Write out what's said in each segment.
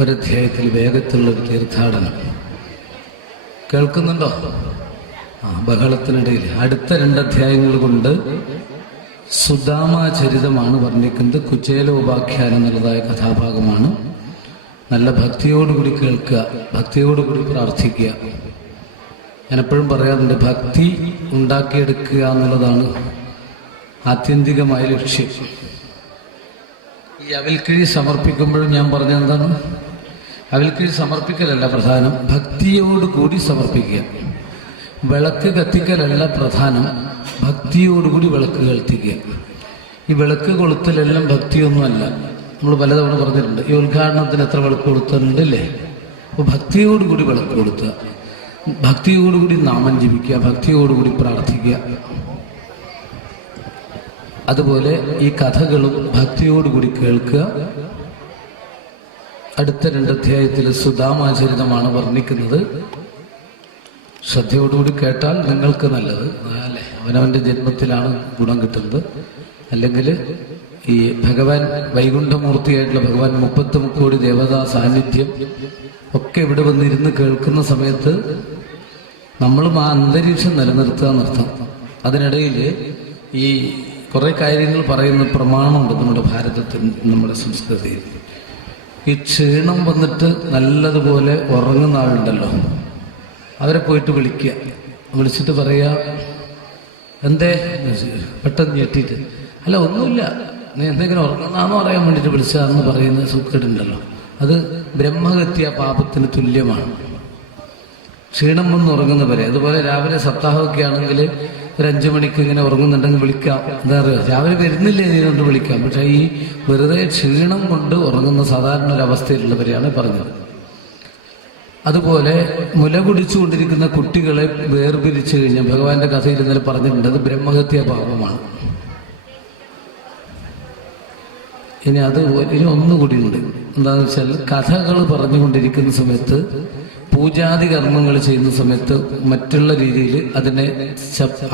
ഒരധ്യായത്തിൽ വേഗത്തിലുള്ളൊരു തീർത്ഥാടനം കേൾക്കുന്നുണ്ടോ? ബഹളത്തിനിടയിൽ അടുത്ത 2 അധ്യായങ്ങൾ കൊണ്ട് സുദാമാചരിതമാണ് വർണ്ണിക്കുന്നത്. കുചേലോപാഖ്യാനം എന്നുള്ളതായ കഥാഭാഗമാണ്. നല്ല ഭക്തിയോടുകൂടി കേൾക്കുക, ഭക്തിയോടുകൂടി പ്രാർത്ഥിക്കുക. ഞാൻ എപ്പോഴും പറയാറുണ്ട്, ഭക്തി ഉണ്ടാക്കിയെടുക്കുക എന്നുള്ളതാണ് ആത്യന്തികമായ ലക്ഷ്യം. ഈ അവിൽക്കിഴി സമർപ്പിക്കുമ്പോഴും ഞാൻ പറഞ്ഞത് എന്താണ്? അവിൽക്കിഴി സമർപ്പിക്കലല്ല പ്രധാനം, ഭക്തിയോടുകൂടി സമർപ്പിക്കുക. വിളക്ക് കത്തിക്കലല്ല പ്രധാനം, ഭക്തിയോടുകൂടി വിളക്ക് കത്തിക്കുക. ഈ വിളക്ക് കൊളുത്തലെല്ലാം ഭക്തിയൊന്നുമല്ല. നമ്മൾ പലതവണ പറഞ്ഞിട്ടുണ്ട്. ഈ ഉദ്ഘാടനത്തിന് എത്ര വിളക്ക് കൊളുത്തുന്നുണ്ട് അല്ലേ? അപ്പോൾ ഭക്തിയോടുകൂടി വിളക്ക് കൊളുത്തുക, ഭക്തിയോടുകൂടി നാമം ജപിക്കുക, ഭക്തിയോടുകൂടി പ്രാർത്ഥിക്കുക. അതുപോലെ ഈ കഥകളും ഭക്തിയോടുകൂടി കേൾക്കുക. അടുത്ത 2 അധ്യായത്തിൽ സുദാമാചരിതമാണ് വർണ്ണിക്കുന്നത്. ശ്രദ്ധയോടുകൂടി കേട്ടാൽ നിങ്ങൾക്ക് നല്ലത് അല്ലേ? അവനവൻ്റെ ജന്മത്തിലാണ് ഗുണം കിട്ടുന്നത്. അല്ലെങ്കിൽ ഈ ഭഗവാൻ വൈകുണ്ഠമൂർത്തിയായിട്ടുള്ള ഭഗവാൻ 30 കോടി ദേവതാ സാന്നിധ്യം ഒക്കെ ഇവിടെ വന്നിരുന്ന് കേൾക്കുന്ന സമയത്ത് നമ്മളും ആ അന്തരീക്ഷം നിലനിർത്തുക എന്നർത്ഥം. അതിനിടയിൽ ഈ കുറേ കാര്യങ്ങൾ പറയുന്ന പ്രമാണമുണ്ട് നമ്മുടെ ഭാരതത്തിൽ, നമ്മുടെ സംസ്കൃതിയിൽ. ഈ ക്ഷീണം വന്നിട്ട് നല്ലതുപോലെ ഉറങ്ങുന്ന ആളുണ്ടല്ലോ, അവരെ പോയിട്ട് വിളിക്കുക. വിളിച്ചിട്ട് പറയുക, എന്തേ പെട്ടെന്ന് ഞെട്ടിയിട്ട്, അല്ല ഒന്നുമില്ല, നീ എന്തെങ്കിലും ഉറങ്ങുന്നാന്ന് പറയാൻ വേണ്ടിയിട്ട് വിളിച്ചതെന്ന് പറയുന്ന സൂക്കേടുണ്ടല്ലോ, അത് ബ്രഹ്മഹത്യ പാപത്തിന് തുല്യമാണ്. ക്ഷീണം വന്ന് ഉറങ്ങുന്നവരെ. അതുപോലെ രാവിലെ സപ്താഹമൊക്കെ ആണെങ്കിൽ ഒരു 5 മണിക്ക് ഇങ്ങനെ ഉറങ്ങുന്നുണ്ടെങ്കിൽ വിളിക്കാം. എന്താ പറയുക, രാവിലെ വരുന്നില്ലേ നീകൊണ്ട് വിളിക്കാം. പക്ഷേ ഈ വെറുതെ ക്ഷീണം കൊണ്ട് ഉറങ്ങുന്ന സാധാരണ ഒരു അവസ്ഥയിലുള്ളവരെയാണ് പറഞ്ഞത്. അതുപോലെ മുല കുടിച്ചുകൊണ്ടിരിക്കുന്ന കുട്ടികളെ വേർപിരിച്ചു കഴിഞ്ഞാൽ ഭഗവാന്റെ കഥയിൽ ഇന്നലെ പറഞ്ഞിട്ടുണ്ട്, അത് ബ്രഹ്മഹത്യ പാപമാണ്. ഇനി ഒന്നുകൂടിയുണ്ട്. എന്താണെന്ന് വെച്ചാൽ കഥകൾ പറഞ്ഞുകൊണ്ടിരിക്കുന്ന സമയത്ത്, പൂജാതി കർമ്മങ്ങൾ ചെയ്യുന്ന സമയത്ത് മറ്റുള്ള രീതിയിൽ അതിനെ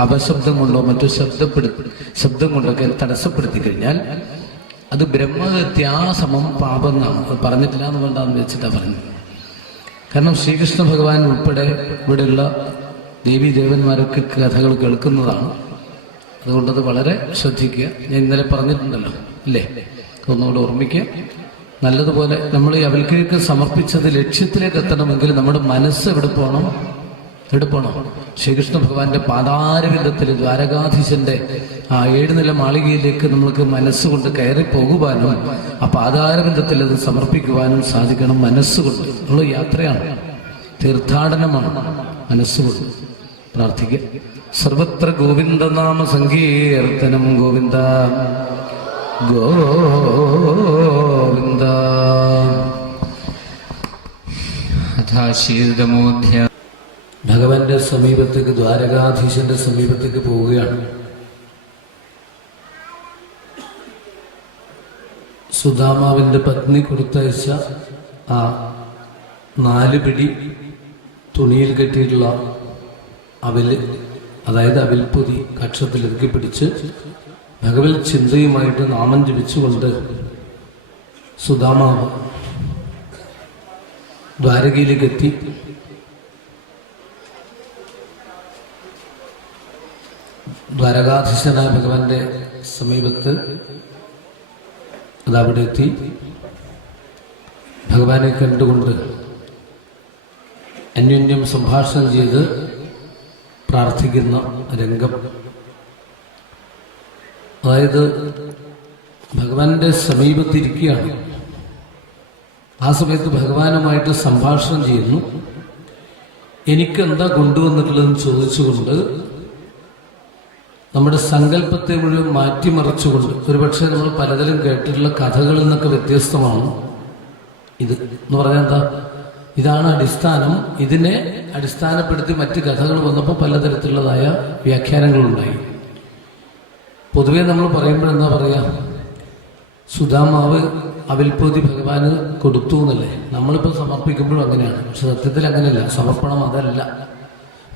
അപശബ്ദം കൊണ്ടോ മറ്റോ ശബ്ദം കൊണ്ടൊക്കെ തടസ്സപ്പെടുത്തി കഴിഞ്ഞാൽ അത് ബ്രഹ്മഹത്യാസമം പാപം എന്നാണ്. അത് പറഞ്ഞിട്ടില്ല എന്ന് വേണ്ടാന്ന് വെച്ചിട്ടാണ് പറഞ്ഞത്. കാരണം ശ്രീകൃഷ്ണ ഭഗവാൻ ഉൾപ്പെടെ ഇവിടെയുള്ള ദേവീ ദേവന്മാരൊക്കെ കഥകൾ കേൾക്കുന്നതാണ്. അതുകൊണ്ടത് വളരെ ശ്രദ്ധിക്കുക. ഞാൻ ഇന്നലെ പറഞ്ഞിട്ടുണ്ടല്ലോ അല്ലേ? ഒന്നുകൂടെ ഓർമ്മിക്കുക. നല്ലതുപോലെ നമ്മൾ ഈ അവൽക്കിഴിക്ക് സമർപ്പിച്ചത് ലക്ഷ്യത്തിലേക്ക് എത്തണമെങ്കിൽ നമ്മുടെ മനസ്സ് എവിടെ പോകണം? ശ്രീകൃഷ്ണ ഭഗവാന്റെ പാതാരവിന്ദത്തിൽ ദ്വാരകാധീശന്റെ ആ 7 നില മാളികയിലേക്ക് നമ്മൾക്ക് മനസ്സുകൊണ്ട് കയറി പോകുവാനും ആ പാതാരവിന്ദത്തിൽ അത് സമർപ്പിക്കുവാനും സാധിക്കണം. മനസ്സുകൊണ്ട് ഉള്ള യാത്രയാണ്, തീർത്ഥാടനമാണ്. മനസ്സുകൊണ്ട് പ്രാർത്ഥിക്കുക. സർവത്ര ഗോവിന്ദനാമ സങ്കീർത്തനം. ഗോവിന്ദ ഗോവിന്ദ. ഭഗവാന്റെ സമീപത്തേക്ക്, ദ്വാരകാധീശന്റെ സമീപത്തേക്ക് പോവുകയാണ്. സുദാമാവിന്റെ പത്നി കൊടുത്തയച്ച ആ 4 പിടി തുണിയിൽ കെട്ടിയിട്ടുള്ള അവല്, അതായത് അവിൽപ്പൊതി കക്ഷത്തിലിറക്കി പിടിച്ച് ഭഗവത് ചിന്തയുമായിട്ട് നാമം ജപിച്ചുകൊണ്ട് സുദാമാവ് ദ്വാരകയിലേക്ക് എത്തി. ദ്വാരകാധീശനായ ഭഗവാന്റെ സമീപത്ത് അതവിടെ എത്തി. ഭഗവാനെ കണ്ടുകൊണ്ട് അന്യോന്യം സംഭാഷണം ചെയ്ത് പ്രാർത്ഥിക്കുന്ന രംഗം. അതായത് ഭഗവാന്റെ സമീപത്തിരിക്കുകയാണ്. ആ സമയത്ത് ഭഗവാനുമായിട്ട് സംഭാഷണം ചെയ്യുന്നു. എനിക്കെന്താ കൊണ്ടുവന്നിട്ടുള്ളതെന്ന് ചോദിച്ചുകൊണ്ട് നമ്മുടെ സങ്കല്പത്തെ മുഴുവൻ മാറ്റിമറിച്ചുകൊണ്ട്, ഒരുപക്ഷെ നമ്മൾ പലതരം കേട്ടിട്ടുള്ള കഥകളിൽ നിന്നൊക്കെ വ്യത്യസ്തമാണ് ഇത് എന്ന് പറഞ്ഞാൽ എന്താ? ഇതാണ് അടിസ്ഥാനം. ഇതിനെ അടിസ്ഥാനപ്പെടുത്തി മറ്റ് കഥകൾ വന്നപ്പോൾ പലതരത്തിലുള്ളതായ വ്യാഖ്യാനങ്ങളുണ്ടായി. പൊതുവെ നമ്മൾ പറയുമ്പോൾ എന്താ പറയുക, സുദാമാവ് അവിൽപ്പൊതി ഭഗവാന് കൊടുത്തു എന്നല്ലേ നമ്മളിപ്പോൾ സമർപ്പിക്കുമ്പോഴും അങ്ങനെയാണ്. പക്ഷെ സത്യത്തിൽ അങ്ങനെയല്ല. സമർപ്പണം അതല്ല.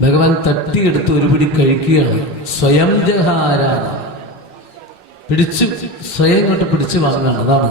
ഭഗവാൻ തട്ടിയെടുത്ത് ഒരു പിടി കഴിക്കുകയാണ്. സ്വയം ജഹാര, പിടിച്ച് സ്വയം കൊണ്ട് പിടിച്ച് വാങ്ങുകയാണ്. അതാണ്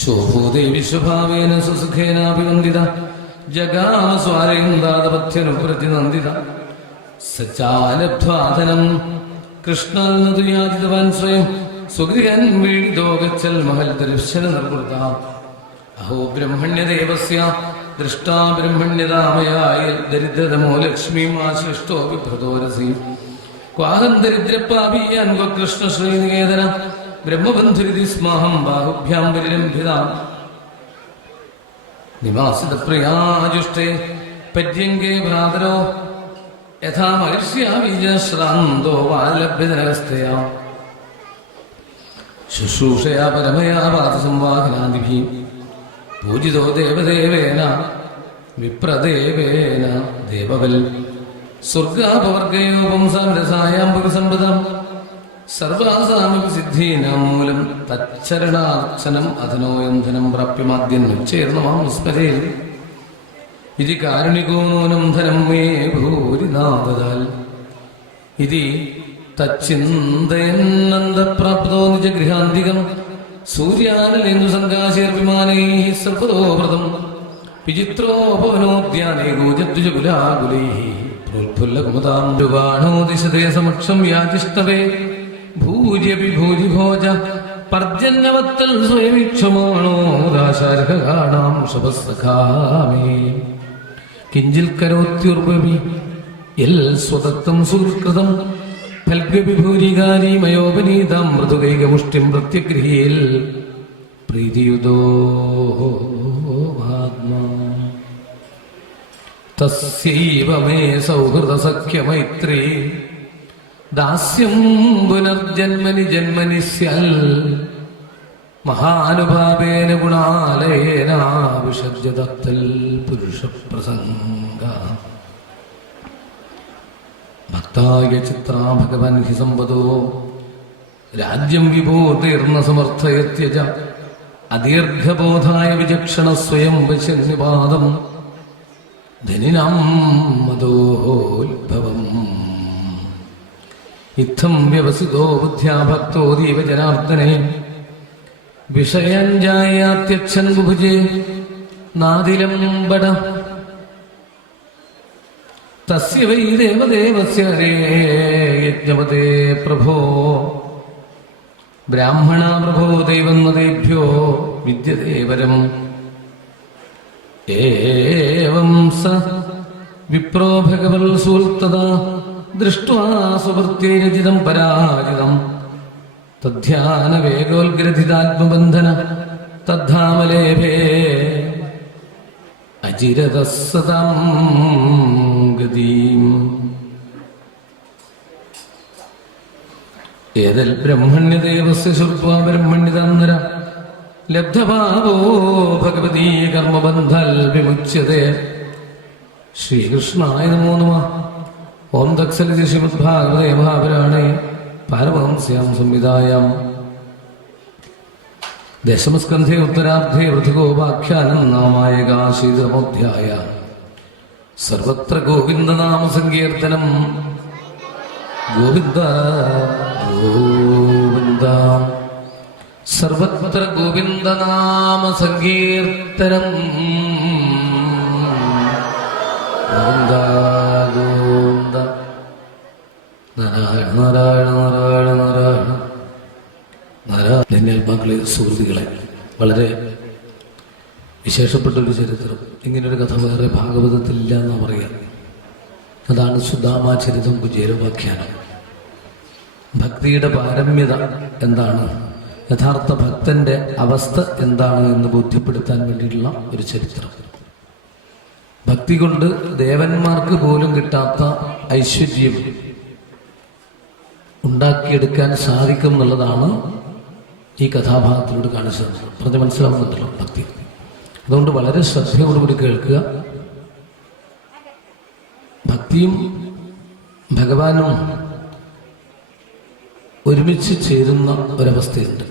ശോഭോദേ വിശ്വഭാവേന സുസുഖേനാഭിവന്ദിത ജഗാമസ്വാരേന്ദാദപഥ്യനുപ്രതിനന്ദിത സച്ചാലബ്ധ്വാധനം കൃഷ്ണനതു യാചിതവാൻ സ്വയം സുഗൃഹൻ വീഡിതോ ഗച്ഛൽ മഹൽ ദർശന നിർവൃത അഹോ ബ്രഹ്മണ്യദേവസ്യ ദൃഷ്ടാ ബ്രഹ്മണ്യതാമയായ ദരിദ്രതമോ ലക്ഷ്മീം ആശ്ലിഷ്ടോ വിഭ്രതോരസി ക്വാഹം ദരിദ്രപാപീയാൻ കൃഷ്ണ ശ്രീനികേതന ബ്രഹ്മബന്ധുരിതി സ്മാഹം ബാഹുഭ്യാം പരിരംഭിത നിവാസിത പ്രിയാജുഷ്ടേ പര്യങ്കേ ഭ്രാതരോ യഥാ മഹർഷ്യാബീജശ്രാന്തോ വാലഭ്യജനകസ്ഥയാ ശുശ്രൂഷയാ പരമയാ പാദസംവാഹനാദിഭി പൂജിതോ ദേവദേവേന വിപ്രദേവേന ദേവവൽ സ്വർഗാപവർഗയോ പുംസാമരസായാംബുകസമ്പദം സർവാസാമപി സിദ്ധീനാം മൂലം തച്ചരണാർച്ചനം അധനോയം ധനം പ്രാപ്യമാദ്യം നിശ്ചേർണമാം വിസ്മരേൽ ഇതി കാരുണികോ നൂനം ധനം മേ ഭൂരിനാദാൽ ഇതി തച്ചിന്തയന്നന്ദപ്രാപ്തോ നിജഗൃഹാന്തികം സൂര്യാനലേന്ദു സങ്കാശേർവിമാനൈ സർവതോ വ്രതം വിചിത്രോപവനോദ്യാനേ ഗോജദ്വിജകുലാകുലൈ പ്രോത്ഫുല്ലകുമുദാം രുവാണോ ദിശതേ സമക്ഷം യാചിഷ്ടവേ ഭൂര്യപി ഭൂരിഭോജ പർജന്യവത്തൽ സ്വയമീക്ഷമാണോ ദാശാർഹകാണാം ശുഭസഖാമേ കിഞ്ചിൽ കരോത്യുർവപി യൽ സ്വദത്തം സുഹൃതം ഫൽഗ്വപി ഭൂരികാരി മയോപനീതാം മൃദുകൈകമുഷ്ടിം പ്രത്യഗൃഹീൽ പ്രീതിയുതോ ആത്മാ തസ്യൈവ may സൗഹൃദസഖ്യമൈത്രീ ദാസ്യം പുനർജന്മനി ജന്മനി Syal മഹാനുഭാവേന ഗുണാലയേന വിസർജ്യതത്തൽ പുരുഷപ്രസംഗ ഭക്തായ Chitra Bhagwan he സമ്പദോ രാജ്യം വിഭൂതീർണ സമർത്ഥയത്യജ അദീർഘബോധായ വിചക്ഷണ സ്വയം പശ്യന്യപാദം ധനിനാം മതോത്ഭവം ഇത്തം വ്യവസിതോ ബുദ്ധ്യാ ഭക്തോദീവ ജനാർദ്ദനേ വിഷയഞ്ജായാത്യക്ഷൻ ബുഭുജേ നാദിലംബട തസ്യ വൈ ദേവദേവസ്യ ഹരേ യജ്ഞപതേ പ്രഭോ ബ്രാഹ്മണ പ്രഭോ ദൈവം നദേഭ്യോ വിദ്യതേ വരം ഏവം സ വിപ്രോ ഭഗവൽ സൂൽത്തദാ ദൃഷ്ട്വാ സ്വവൃത്തിരചിതം പരാജിതം തദ്ധ്യാനവേഗോൽഗ്രഥിതാത്മബന്ധന തദ്ധാമലേഭേ അചിരതസ്സതാം ഗതീം ഏതൽ ബ്രഹ്മണ്യദേവസ്യ ശ്രുത്വാ ബ്രഹ്മണ്യതന്നര ലബ്ധഭാവോ ഭഗവതീ കർമ്മബന്ധൽ വിമുച്യതേ ശ്രീകൃഷ്ണായ നമോ നമഃ. ഓം തത്സലിതി ശ്രീമദ്ഭാഗവതേ മഹാപുരാണേ പാരമഹംസ്യാം സംഹിതായാം ദശമസ്കന്ധേ ഉത്തരാർദ്ധേ വൃഥികോപാഖ്യാനം നാമായകാശീതമോധ്യായ സർവത്ര ഗോവിന്ദനാമസങ്കീർത്തനം ഗോവിന്ദ ഗോവിന്ദ സർവത്ര ഗോവിന്ദനാമസങ്കീർത്തനം ഗോവിന്ദ ഗോവിന്ദ നാരായണ നാരായണ നാരായണ നാരായണ നാരായണ. ധന്യാത്മാക്കളെ, സുഹൃത്തുക്കളെ, വളരെ വിശേഷപ്പെട്ടൊരു ചരിത്രം. ഇങ്ങനൊരു കഥ വേറെ ഭാഗവതത്തിലില്ല എന്നാ പറയാം. അതാണ് സുധാമാചരിതം കുചേരോപാഖ്യാനം. ഭക്തിയുടെ പാരമ്യത എന്താണ്, യഥാർത്ഥ ഭക്തന്റെ അവസ്ഥ എന്താണ് എന്ന് ബോധ്യപ്പെടുത്താൻ വേണ്ടിയിട്ടുള്ള ഒരു ചരിത്രം. ഭക്തി കൊണ്ട് ദേവന്മാർക്ക് പോലും കിട്ടാത്ത ഐശ്വര്യം ഉണ്ടാക്കിയെടുക്കാൻ സാധിക്കും എന്നുള്ളതാണ് ഈ കഥാഭാഗത്തിലൂടെ കാണിച്ചത്. പറഞ്ഞ് മനസ്സിലാവുന്നുണ്ടല്ലോ ഭക്തി. അതുകൊണ്ട് വളരെ ശ്രദ്ധയോടുകൂടി കേൾക്കുക. ഭക്തിയും ഭഗവാനും ഒരുമിച്ച് ചേരുന്ന ഒരവസ്ഥയുണ്ട്.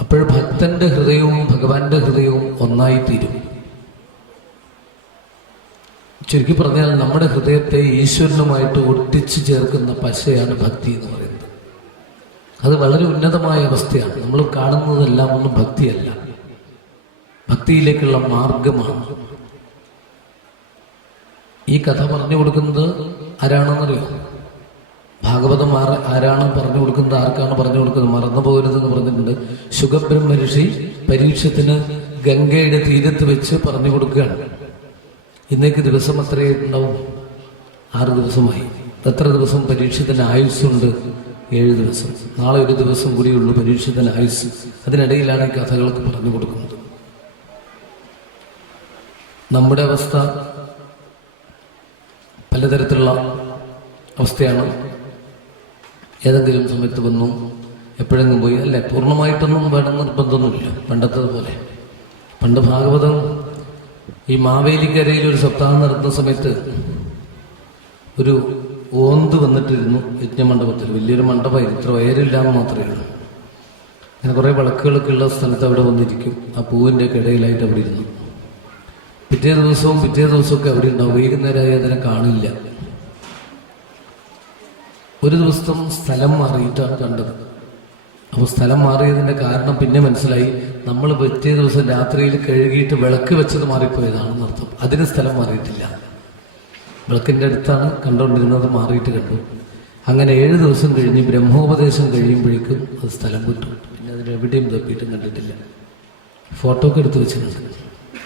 അപ്പോൾ ഭക്തന്റെ ഹൃദയവും ഭഗവാന്റെ ഹൃദയവും ഒന്നായിത്തീരും. ചുരുക്കി പറഞ്ഞാൽ നമ്മുടെ ഹൃദയത്തെ ഈശ്വരനുമായിട്ട് ഒട്ടിച്ചു ചേർക്കുന്ന പശയാണ് ഭക്തി എന്ന് പറയുന്നത്. അത് വളരെ ഉന്നതമായ അവസ്ഥയാണ്. നമ്മൾ കാണുന്നതെല്ലാം ഒന്നും ഭക്തിയല്ല. ഭക്തിയിലേക്കുള്ള മാർഗമാണ്. ഈ കഥ പറഞ്ഞു കൊടുക്കുന്നത് ആരാണെന്നറിയോ? ഭാഗവതം ആരാണ് പറഞ്ഞു കൊടുക്കുന്നത്, ആർക്കാണ് പറഞ്ഞു കൊടുക്കുന്നത്? മറന്നു പോകരുതെന്ന് പറഞ്ഞിട്ടുണ്ട്. ശുഖബ്രഹ്മ ഋഷി പരീക്ഷത്തിന് ഗംഗയുടെ തീരത്ത് വെച്ച് പറഞ്ഞു കൊടുക്കുകയാണ്. ഇന്നേക്ക് ദിവസം എത്രയുണ്ടാവും? 6 ദിവസമായി. എത്ര ദിവസം പരീക്ഷത്തിന് ആയുസ്സുണ്ട്? 7 ദിവസം. നാളെ ഒരു ദിവസം കൂടിയുള്ളൂ പരീക്ഷത്തിന് ആയുസ്. അതിനിടയിലാണ് ഈ കഥകളൊക്കെ പറഞ്ഞു കൊടുക്കുന്നത്. നമ്മുടെ അവസ്ഥ പലതരത്തിലുള്ള അവസ്ഥയാണ്. ഏതെങ്കിലും സമയത്ത് വന്നു, എപ്പോഴെങ്കിലും പോയി, അല്ലേ? പൂർണ്ണമായിട്ടൊന്നും വേണം നിർബന്ധമൊന്നുമില്ല പണ്ടത്തതുപോലെ. പണ്ട് ഭാഗവതം ഈ മാവേലിക്കരയിൽ ഒരു സപ്താഹം നടത്തുന്ന സമയത്ത് ഒരു ഓന്ത് വന്നിട്ടിരുന്നു യജ്ഞമണ്ഡപത്തിൽ. വലിയൊരു മണ്ഡപമായിരുന്നു, ഇത്ര വയറില്ലാന്ന് മാത്രമേ ഉള്ളൂ. അങ്ങനെ കുറേ വിളക്കുകളൊക്കെ ഉള്ള സ്ഥലത്ത് അവിടെ വന്നിരിക്കും. ആ പൂവിൻ്റെ ഒക്കെ ഇടയിലായിട്ട് അവിടെ ഇരുന്നു. പിറ്റേ ദിവസമൊക്കെ അവിടെ ഉണ്ടാവും. വൈകുന്നേരമായി അതിനെ കാണില്ല. ഒരു ദിവസം സ്ഥലം മാറിയിട്ടാണ് കണ്ടത്. അപ്പോൾ സ്ഥലം മാറിയതിൻ്റെ കാരണം പിന്നെ മനസ്സിലായി, നമ്മൾ പിറ്റേ ദിവസം രാത്രിയിൽ കഴുകിയിട്ട് വിളക്ക് വെച്ചത് മാറിപ്പോയതാണെന്ന് അർത്ഥം. അതിന് സ്ഥലം മാറിയിട്ടില്ല. വിളക്കിൻ്റെ അടുത്താണ് കണ്ടുകൊണ്ടിരുന്നത്, മാറിയിട്ട് കണ്ടു. അങ്ങനെ 7 ദിവസം കഴിഞ്ഞ് ബ്രഹ്മോപദേശം കഴിയുമ്പോഴേക്കും അത് സ്ഥലം വിട്ടു. പിന്നെ അതിനെവിടെയും തപ്പിയിട്ടും കണ്ടിട്ടില്ല. ഫോട്ടോ ഒക്കെ എടുത്ത് വെച്ചിട്ടുണ്ട്.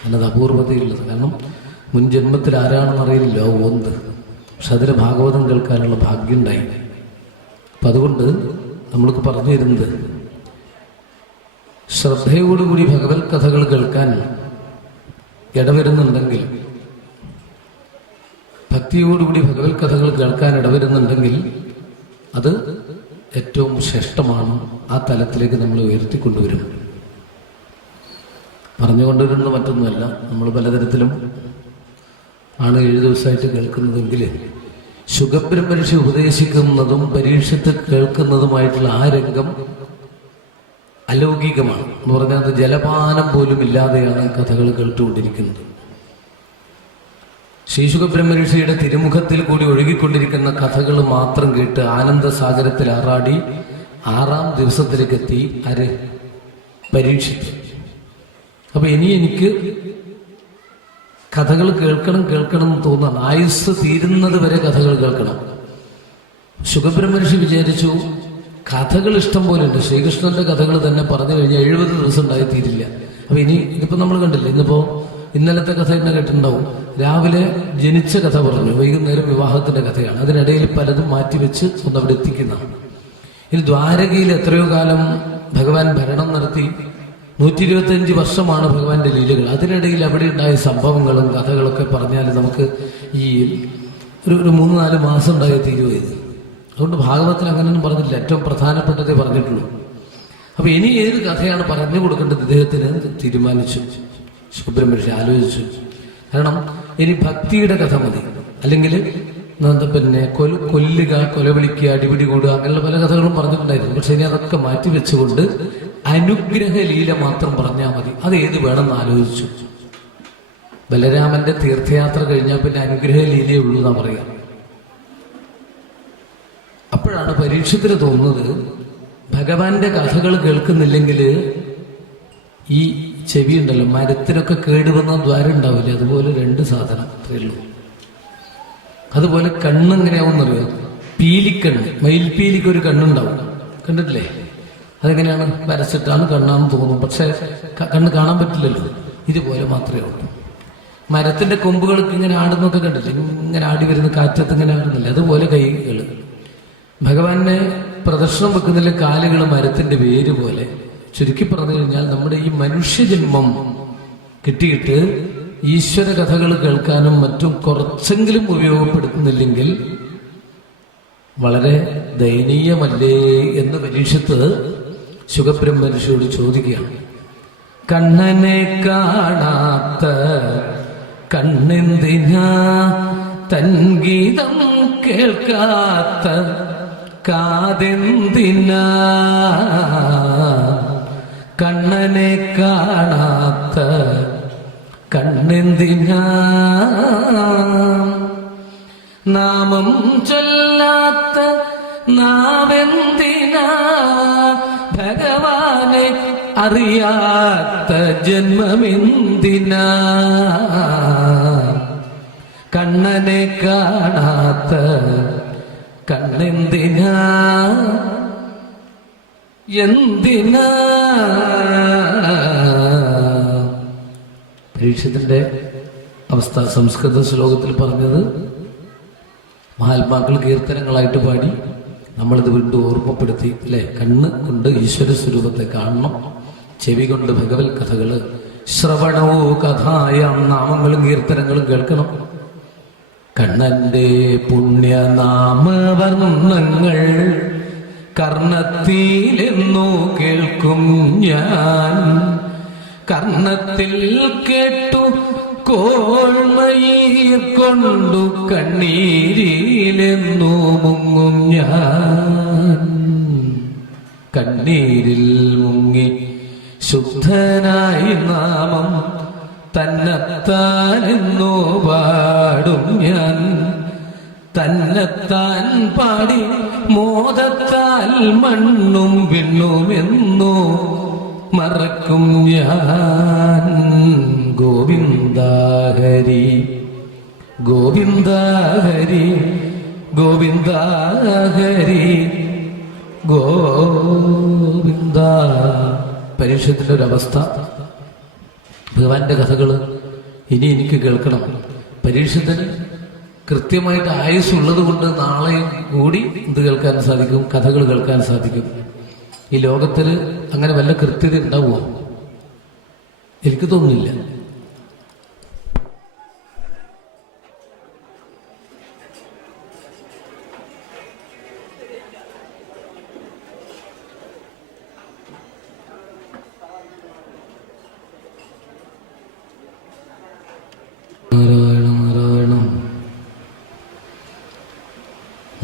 അതിനത് അപൂർവതയുള്ളത്. കാരണം മുൻ ജന്മത്തിൽ ആരാണെന്ന് അറിയില്ല ആ ഓന്ത്. പക്ഷെ അതിൽ ഭാഗവതം കേൾക്കാനുള്ള ഭാഗ്യം ഉണ്ടായി. അപ്പം അതുകൊണ്ട് നമ്മൾക്ക് പറഞ്ഞു തരുന്നത്, ശ്രദ്ധയോടുകൂടി ഭഗവത് കഥകൾ കേൾക്കാൻ ഇടവരുന്നുണ്ടെങ്കിൽ, ഭക്തിയോടുകൂടി ഭഗവത് കഥകൾ കേൾക്കാൻ ഇടവരുന്നുണ്ടെങ്കിൽ അത് ഏറ്റവും ശ്രേഷ്ഠമാണ്. ആ തലത്തിലേക്ക് നമ്മൾ ഉയർത്തിക്കൊണ്ടുവരും. പറഞ്ഞുകൊണ്ടുവരുന്നത് മറ്റൊന്നുമല്ല. നമ്മൾ പലതരത്തിലും ആണ് 7 ദിവസമായിട്ട് കേൾക്കുന്നതെങ്കിൽ ശുഖബ്രഹ്മർഷി ഉപദേശിക്കുന്നതും പരീക്ഷത്തിൽ കേൾക്കുന്നതുമായിട്ടുള്ള ആ രംഗം അലൗകികമാണ്. എന്ന് പറഞ്ഞാൽ അത് ജലപാനം പോലും ഇല്ലാതെയാണ് കഥകൾ കേട്ടുകൊണ്ടിരിക്കുന്നത്. ശ്രീശുഖബ്രഹ്മർഷിയുടെ തിരുമുഖത്തിൽ കൂടി ഒഴുകിക്കൊണ്ടിരിക്കുന്ന കഥകൾ മാത്രം കേട്ട് ആനന്ദസാഗരത്തിൽ ആറാടി 6-ാം ദിവസത്തിലേക്ക് എത്തി. ആര്? പരീക്ഷിച്ചു. അപ്പൊ ഇനി എനിക്ക് കഥകൾ കേൾക്കണം എന്ന് തോന്നുന്നു. ആയുസ് തീരുന്നത് വരെ കഥകൾ കേൾക്കണം. ശുഖബ്രഹ്മർഷി വിചാരിച്ചു, കഥകൾ ഇഷ്ടം പോലെ ഉണ്ട്. ശ്രീകൃഷ്ണന്റെ കഥകൾ തന്നെ പറഞ്ഞു കഴിഞ്ഞാൽ 70 ദിവസം ഉണ്ടായി തീരില്ല. അപ്പൊ ഇതിപ്പോ നമ്മൾ കണ്ടില്ല. ഇന്നലത്തെ കഥ തന്നെ കേട്ടിട്ടുണ്ടാവും. രാവിലെ ജനിച്ച കഥ പറഞ്ഞു, വൈകുന്നേരം വിവാഹത്തിന്റെ കഥയാണ്. അതിനിടയിൽ പലതും മാറ്റിവെച്ച് ഒന്ന് അവിടെ എത്തിക്കുന്നതാണ്. ഇനി ദ്വാരകയിൽ എത്രയോ കാലം ഭഗവാൻ ഭരണം നടത്തി. 125 വർഷമാണ് ഭഗവാന്റെ ലീലകൾ. അതിനിടയിൽ അവിടെ ഉണ്ടായ സംഭവങ്ങളും കഥകളൊക്കെ പറഞ്ഞാൽ നമുക്ക് ഈ ഒരു 3-4 മാസം ഉണ്ടായ തീരുവത്. അതുകൊണ്ട് ഭാഗവത്തിൽ അങ്ങനെയൊന്നും പറഞ്ഞില്ല. ഏറ്റവും പ്രധാനപ്പെട്ടതേ പറഞ്ഞിട്ടുള്ളൂ. അപ്പൊ ഇനി ഏത് കഥയാണ് പറഞ്ഞു കൊടുക്കേണ്ടത് ഇദ്ദേഹത്തിന് തീരുമാനിച്ചു. ശുഖബ്രഹ്മർഷി ആലോചിച്ചു. കാരണം ഇനി ഭക്തിയുടെ കഥ മതി. അല്ലെങ്കിൽ പിന്നെ കൊല്ലുക, കൊലവിളിക്കുക, അടിപിടി കൂടുക, അങ്ങനെയുള്ള പല കഥകളും പറഞ്ഞിട്ടുണ്ടായിരുന്നു. പക്ഷെ ഇനി അതൊക്കെ മാറ്റിവെച്ചുകൊണ്ട് അനുഗ്രഹ ലീല മാത്രം പറഞ്ഞാൽ മതി. അത് ഏത് വേണമെന്ന് ആലോചിച്ചു. ബലരാമന്റെ തീർത്ഥയാത്ര കഴിഞ്ഞാൽ പിന്നെ അനുഗ്രഹ ലീലയേ ഉള്ളൂ എന്നാ പറയുക. അപ്പോഴാണ് പരീക്ഷത്തിന് തോന്നുന്നത്, ഭഗവാന്റെ കഥകൾ കേൾക്കുന്നില്ലെങ്കിൽ ഈ ചെവി ഉണ്ടല്ലോ, മരത്തിനൊക്കെ കേടുവന്ന ദ്വാരം ഉണ്ടാവില്ലേ, അതുപോലെ 2 സാധനം അത്രയേ ഉള്ളൂ. അതുപോലെ കണ്ണെങ്ങനെയാവുന്നറിയോ? പീലിക്കണ്ണ്, മയിൽപ്പീലിക്ക് ഒരു കണ്ണുണ്ടാവും, കണ്ടിട്ടില്ലേ? അതെങ്ങനെയാണ്? വരച്ചിട്ടാണ് കണ്ണാന്ന് തോന്നും, പക്ഷെ കണ്ണ് കാണാൻ പറ്റില്ലല്ലോ. ഇതുപോലെ മാത്രമേ ഉള്ളൂ. മരത്തിന്റെ കൊമ്പുകൾക്ക് ഇങ്ങനെ ആടുന്നൊക്കെ കണ്ടില്ലേ? ഇങ്ങനെ ആടി വരുന്ന കാറ്റത്ത് ഇങ്ങനെ ആടുന്നില്ല, അതുപോലെ കൈകൾ. ഭഗവാനെ പ്രദർശനം വെക്കുന്നില്ല കാലുകൾ മരത്തിന്റെ വേര് പോലെ. ചുരുക്കി പറഞ്ഞു കഴിഞ്ഞാൽ നമ്മുടെ ഈ മനുഷ്യജന്മം കിട്ടിയിട്ട് ഈശ്വര കഥകൾ കേൾക്കാനും മറ്റും കുറച്ചെങ്കിലും ഉപയോഗപ്പെടുത്തുന്നില്ലെങ്കിൽ വളരെ ദയനീയമല്ലേ എന്ന് പരീക്ഷത്ത് ശുഖബ്രഹ്മർഷിയോട് ചോദിക്കുകയാണ്. കണ്ണനെ കാണാത്ത കണ്ണെന്തിനാ, തൻഗീതം കേൾക്കാത്ത കാതെന്തിനാ, കണ്ണനെ കാണാത്ത കണ്ണെന്തിനാ, നാമം ചൊല്ലാത്ത നാവെന്തിനാ, ഭഗവാനെ അറിയാത്ത ജന്മമെന്തിനാ, കണ്ണനെ കാണാത്ത കണ്ണെന്തിനാ, എന്തിനാ. പരീക്ഷത്തിന്റെ അവസ്ഥ സംസ്കൃത ശ്ലോകത്തിൽ പറഞ്ഞത് മഹാത്മാക്കൾ കീർത്തനങ്ങളായിട്ട് പാടി നമ്മളിത് വീണ്ടും ഓർമ്മപ്പെടുത്തി അല്ലെ. കണ്ണ് കൊണ്ട് ഈശ്വര സ്വരൂപത്തെ കാണണം, ചെവി കൊണ്ട് ഭഗവത് കഥകള്, ശ്രവണവും കഥായാം നാമങ്ങളും കീർത്തനങ്ങളും കേൾക്കണം. കണ്ണന്റെ പുണ്യനാമവർണ്ണങ്ങൾ കർണത്തിലെന്നു കേൾക്കും ഞാൻ, കർണത്തിൽ കേട്ടു കോൾമയീർ കൊണ്ടു കണ്ണീരിലെന്നു മുങ്ങും ഞാൻ. കണ്ണീരിൽ മുങ്ങി ശുദ്ധനായി നാമം തന്നെത്താനെന്നു പാടും ഞാൻ, തന്നെത്താൻ പാടി മോദത്താൽ മണ്ണും വിണ്ണുമെന്നു മറക്കും ഞാൻ. ഗോവിന്ദ ഹരി ഗോവിന്ദ ഹരി ഗോവിന്ദ ഹരി ഗോവിന്ദ. പരീക്ഷത്തിന്റെ ഒരവസ്ഥ, ഭഗവാന്റെ കഥകള് ഇനി എനിക്ക് കേൾക്കണം. പരീക്ഷത്തിന് കൃത്യമായിട്ട് ആയുസ്സുള്ളത് കൊണ്ട് നാളെ കൂടി എന്ത് കേൾക്കാൻ സാധിക്കും? കഥകൾ കേൾക്കാൻ സാധിക്കും. ഈ ലോകത്തിൽ അങ്ങനെ വല്ല കൃത്യത ഉണ്ടാവുമോ? എനിക്ക് തോന്നുന്നില്ല.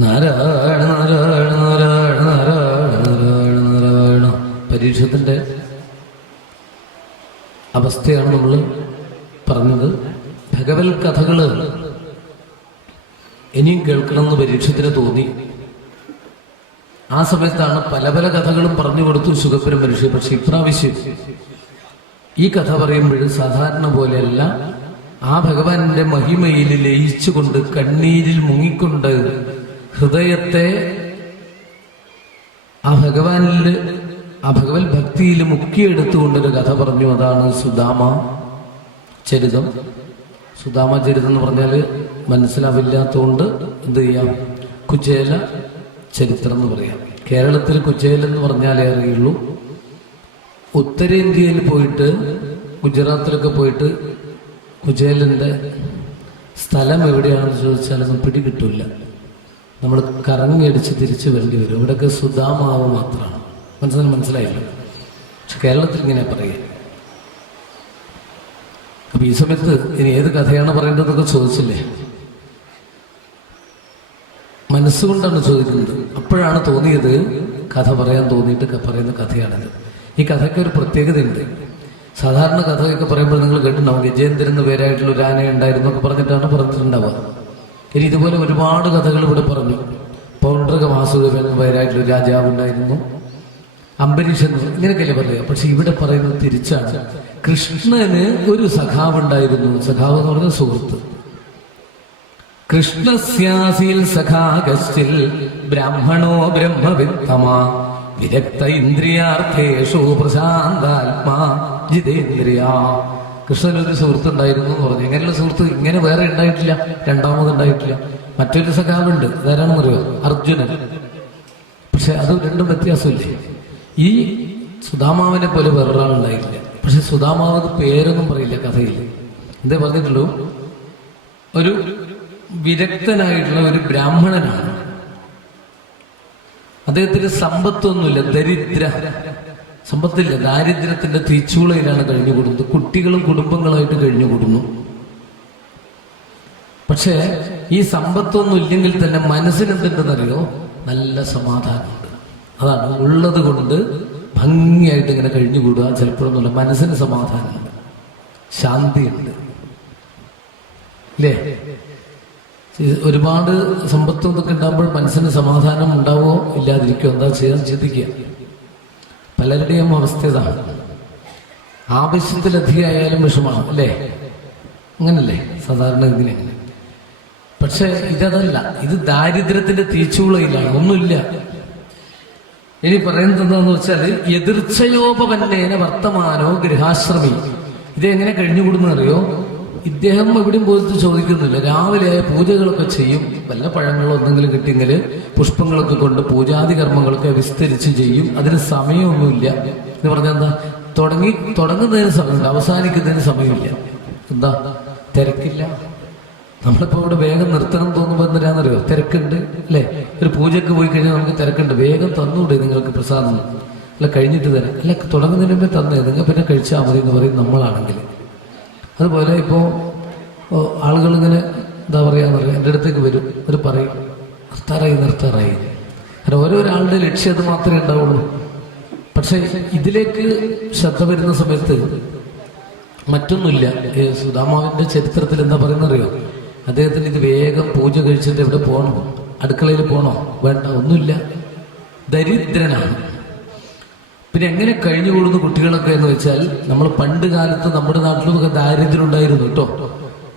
നാരായണ നാരായണ നാരായണ നാരായണ നാരായണ നാരായണ. പരീക്ഷത്തിന്റെ അവസ്ഥയാണ് നമ്മൾ പറഞ്ഞത്. ഭഗവത് കഥകള് ഇനിയും കേൾക്കണമെന്ന് പരീക്ഷത്തിന് തോന്നി. ആ സമയത്താണ് പല പല കഥകളും പറഞ്ഞു കൊടുത്തു സുഖപുരം പരീക്ഷ. പക്ഷെ ഇപ്രാവശ്യം ഈ കഥ പറയുമ്പോൾ സാധാരണ പോലെയല്ല, ആ ഭഗവാന്റെ മഹിമയിൽ ലയിച്ചുകൊണ്ട് കണ്ണീരിൽ മുങ്ങിക്കൊണ്ട് ഹൃദയത്തെ ആ ഭഗവാനില് ആ ഭഗവത് ഭക്തിയിൽ മുക്കിയെടുത്തുകൊണ്ടൊരു കഥ പറഞ്ഞു. അതാണ് സുദാമ ചരിതം. സുദാമ ചരിതം എന്ന് പറഞ്ഞാൽ മനസ്സിലാവില്ലാത്തതുകൊണ്ട് എന്ത് ചെയ്യാം, കുചേല ചരിത്രം എന്ന് പറയാം. കേരളത്തിൽ കുചേല എന്ന് പറഞ്ഞാലേ അറിയുള്ളൂ. ഉത്തരേന്ത്യയിൽ പോയിട്ട് ഗുജറാത്തിലൊക്കെ പോയിട്ട് കുചേലന്റെ സ്ഥലം എവിടെയാണെന്ന് ചോദിച്ചാലൊന്നും പിടികിട്ടില്ല. നമ്മൾ കറങ്ങിയടിച്ച് തിരിച്ചു വരേണ്ടി വരും. ഇവിടെയൊക്കെ സുദാമാവ് മാത്രമാണ്. മനസ്സിലായല്ലോ. പക്ഷെ കേരളത്തിൽ ഇങ്ങനെ പറയുക. അപ്പൊ ഈ സമയത്ത് ഇനി ഏത് കഥയാണ് പറയേണ്ടതെന്നൊക്കെ ചോദിച്ചില്ലേ? മനസ്സുകൊണ്ടാണ് ചോദിക്കുന്നത്. അപ്പോഴാണ് തോന്നിയത് കഥ പറയാൻ തോന്നിയിട്ട് പറയുന്ന കഥയാണിത്. ഈ കഥയ്ക്ക് ഒരു പ്രത്യേകതയുണ്ട്. സാധാരണ കഥയൊക്കെ പറയുമ്പോൾ നിങ്ങൾ കേട്ടിട്ടുണ്ടാവും, ഗജേന്ദ്രൻ എന്ന് പേരായിട്ടുള്ള ഒരു ആന ഉണ്ടായിരുന്നു ഒക്കെ പറഞ്ഞിട്ടാണ് പറഞ്ഞിട്ടുണ്ടാവുക. ഇനി ഇതുപോലെ ഒരുപാട് കഥകൾ ഇവിടെ പറഞ്ഞു. പൗണ്ഡ്രക വാസുദേവൻ എന്ന പേരായിട്ടുള്ള രാജാവ് ഉണ്ടായിരുന്നു, അംബരീഷൻ, ഇങ്ങനെയൊക്കെയല്ലേ പറയുക. പക്ഷെ ഇവിടെ പറയുന്നത് തിരിച്ചാണ്. കൃഷ്ണന് ഒരു സഖാവ് ഉണ്ടായിരുന്നു. സഖാവ് എന്ന് പറഞ്ഞ സുഹൃത്ത്. കൃഷ്ണസ്യാസിൽ സഖാകശ്ചിൽ ബ്രാഹ്മണോ ബ്രഹ്മവിത്തമാ വിരക്ത ഇന്ദ്രിയാർത്ഥേഷു പ്രശാന്താത്മാ ജിതേന്ദ്രിയ. കൃഷ്ണനൊരു സുഹൃത്ത് ഉണ്ടായിരുന്നു എന്ന് പറഞ്ഞു. ഇങ്ങനെയുള്ള സുഹൃത്ത് ഇങ്ങനെ വേറെ ഉണ്ടായിട്ടില്ല, രണ്ടാമതുണ്ടായിട്ടില്ല. മറ്റൊരു സഖാവുണ്ട്, അതാരാണെന്ന് അറിയോ? അർജുനൻ. പക്ഷെ അത് രണ്ടും വ്യത്യാസമില്ലേ? ഈ സുധാമാവിനെ പോലെ വേറൊരാളുണ്ടായിട്ടില്ല. പക്ഷെ സുധാമാവ് പേരൊന്നും പറയില്ല കഥയിൽ. എന്തേ പറഞ്ഞിട്ടുള്ളൂ? ഒരു വിരക്തനായിട്ടുള്ള ഒരു ബ്രാഹ്മണനാണ്. അദ്ദേഹത്തിന് സമ്പത്തൊന്നുമില്ല, ദരിദ്ര സമ്പത്തില്ല, ദാരിദ്ര്യത്തിന്റെ തീച്ചൂളയിലാണ് കഴിഞ്ഞുകൂടുന്നത്. കുട്ടികളും കുടുംബങ്ങളായിട്ട് കഴിഞ്ഞുകൂടുന്നു. പക്ഷേ ഈ സമ്പത്തൊന്നും ഇല്ലെങ്കിൽ തന്നെ മനസ്സിന് എന്തുണ്ടെന്നറിയോ? നല്ല സമാധാനമുണ്ട്. അതാണ് ഉള്ളത് കൊണ്ട് ഭംഗിയായിട്ട് ഇങ്ങനെ കഴിഞ്ഞുകൂടുക. ചിലപ്പോഴൊന്നുമില്ല, മനസ്സിന് സമാധാനമുണ്ട്, ശാന്തിയുണ്ട്. ഇല്ലേ? ഒരുപാട് സമ്പത്തും ഇതൊക്കെ ഉണ്ടാകുമ്പോൾ മനസ്സിന് സമാധാനം ഉണ്ടാവോ ഇല്ലാതിരിക്കുമോ? എന്താ ചെയ്യാൻ ചിന്തിക്കുക. പലരുടെയും അവസ്ഥ ഇതാണ്. ആവശ്യത്തിലധികമായാലും വിഷമാണ് അല്ലേ? അങ്ങനല്ലേ സാധാരണ ഇതിനെ. പക്ഷെ ഇതല്ല, ഇത് ദാരിദ്ര്യത്തിന്റെ തീച്ചൂളയിലാണ്, ഒന്നുമില്ല. ഇനി പറയുന്നത് എന്താന്ന് വെച്ചാൽ എതിർച്ചയോപവന്നേന വർത്തമാനോ ഗൃഹാശ്രമി. ഇതെങ്ങനെ കഴിഞ്ഞുകൂടുന്നറിയോ? ഇദ്ദേഹം എവിടെയും പോയിട്ട് ചോദിക്കുന്നില്ല. രാവിലെ പൂജകളൊക്കെ ചെയ്യും, വല്ല പഴങ്ങളോ എന്തെങ്കിലും കിട്ടിയെങ്കിൽ പുഷ്പങ്ങളൊക്കെ കൊണ്ട് പൂജാതി കർമ്മങ്ങളൊക്കെ വിസ്തരിച്ച് ചെയ്യും. അതിന് സമയമൊന്നുമില്ല എന്ന് പറഞ്ഞാൽ എന്താ? തുടങ്ങുന്നതിന് സമയമുണ്ട്, അവസാനിക്കുന്നതിന് സമയമില്ല. എന്താ? തിരക്കില്ല. നമ്മളിപ്പോ ഇവിടെ വേഗം നിർത്തണം തോന്നുമ്പോൾ എന്തിനാണെന്നറിയോ? തിരക്കുണ്ട് അല്ലേ? ഒരു പൂജയ്ക്ക് പോയി കഴിഞ്ഞാൽ നമുക്ക് തിരക്കുണ്ട്, വേഗം തന്നൂടെ നിങ്ങൾക്ക് പ്രസാദം, അല്ല കഴിഞ്ഞിട്ട് തരാം, അല്ല തുടങ്ങുന്നതിന് മുമ്പേ തന്നേ, നിങ്ങൾ പിന്നെ കഴിച്ചാൽ മതി എന്ന് പറയും നമ്മളാണെങ്കിൽ. അതുപോലെ ഇപ്പോൾ ആളുകളിങ്ങനെ എന്താ പറയാന്നറിയാം, എൻ്റെ അടുത്തേക്ക് വരും, അവർ പറയും നിർത്താറായി. കാരണം ഓരോരാളുടെ ലക്ഷ്യം അത് മാത്രമേ ഉണ്ടാവുള്ളൂ. പക്ഷെ ഇതിലേക്ക് ശ്രദ്ധ വരുന്ന സമയത്ത് മറ്റൊന്നുമില്ല. സുധാമാവിന്റെ ചരിത്രത്തിൽ എന്താ പറയുന്നറിയോ? അദ്ദേഹത്തിന് ഇത് വേഗം പൂജ കഴിച്ചിട്ട് എവിടെ പോകണോ? അടുക്കളയിൽ പോകണോ? വേണ്ട, ഒന്നുമില്ല, ദരിദ്രനാണ്. പിന്നെ എങ്ങനെ കഴിഞ്ഞുകൂടുന്ന കുട്ടികളൊക്കെ എന്ന് വെച്ചാൽ, നമ്മൾ പണ്ട് കാലത്ത് നമ്മുടെ നാട്ടിലൊക്കെ ദാരിദ്ര്യം ഉണ്ടായിരുന്നു കേട്ടോ.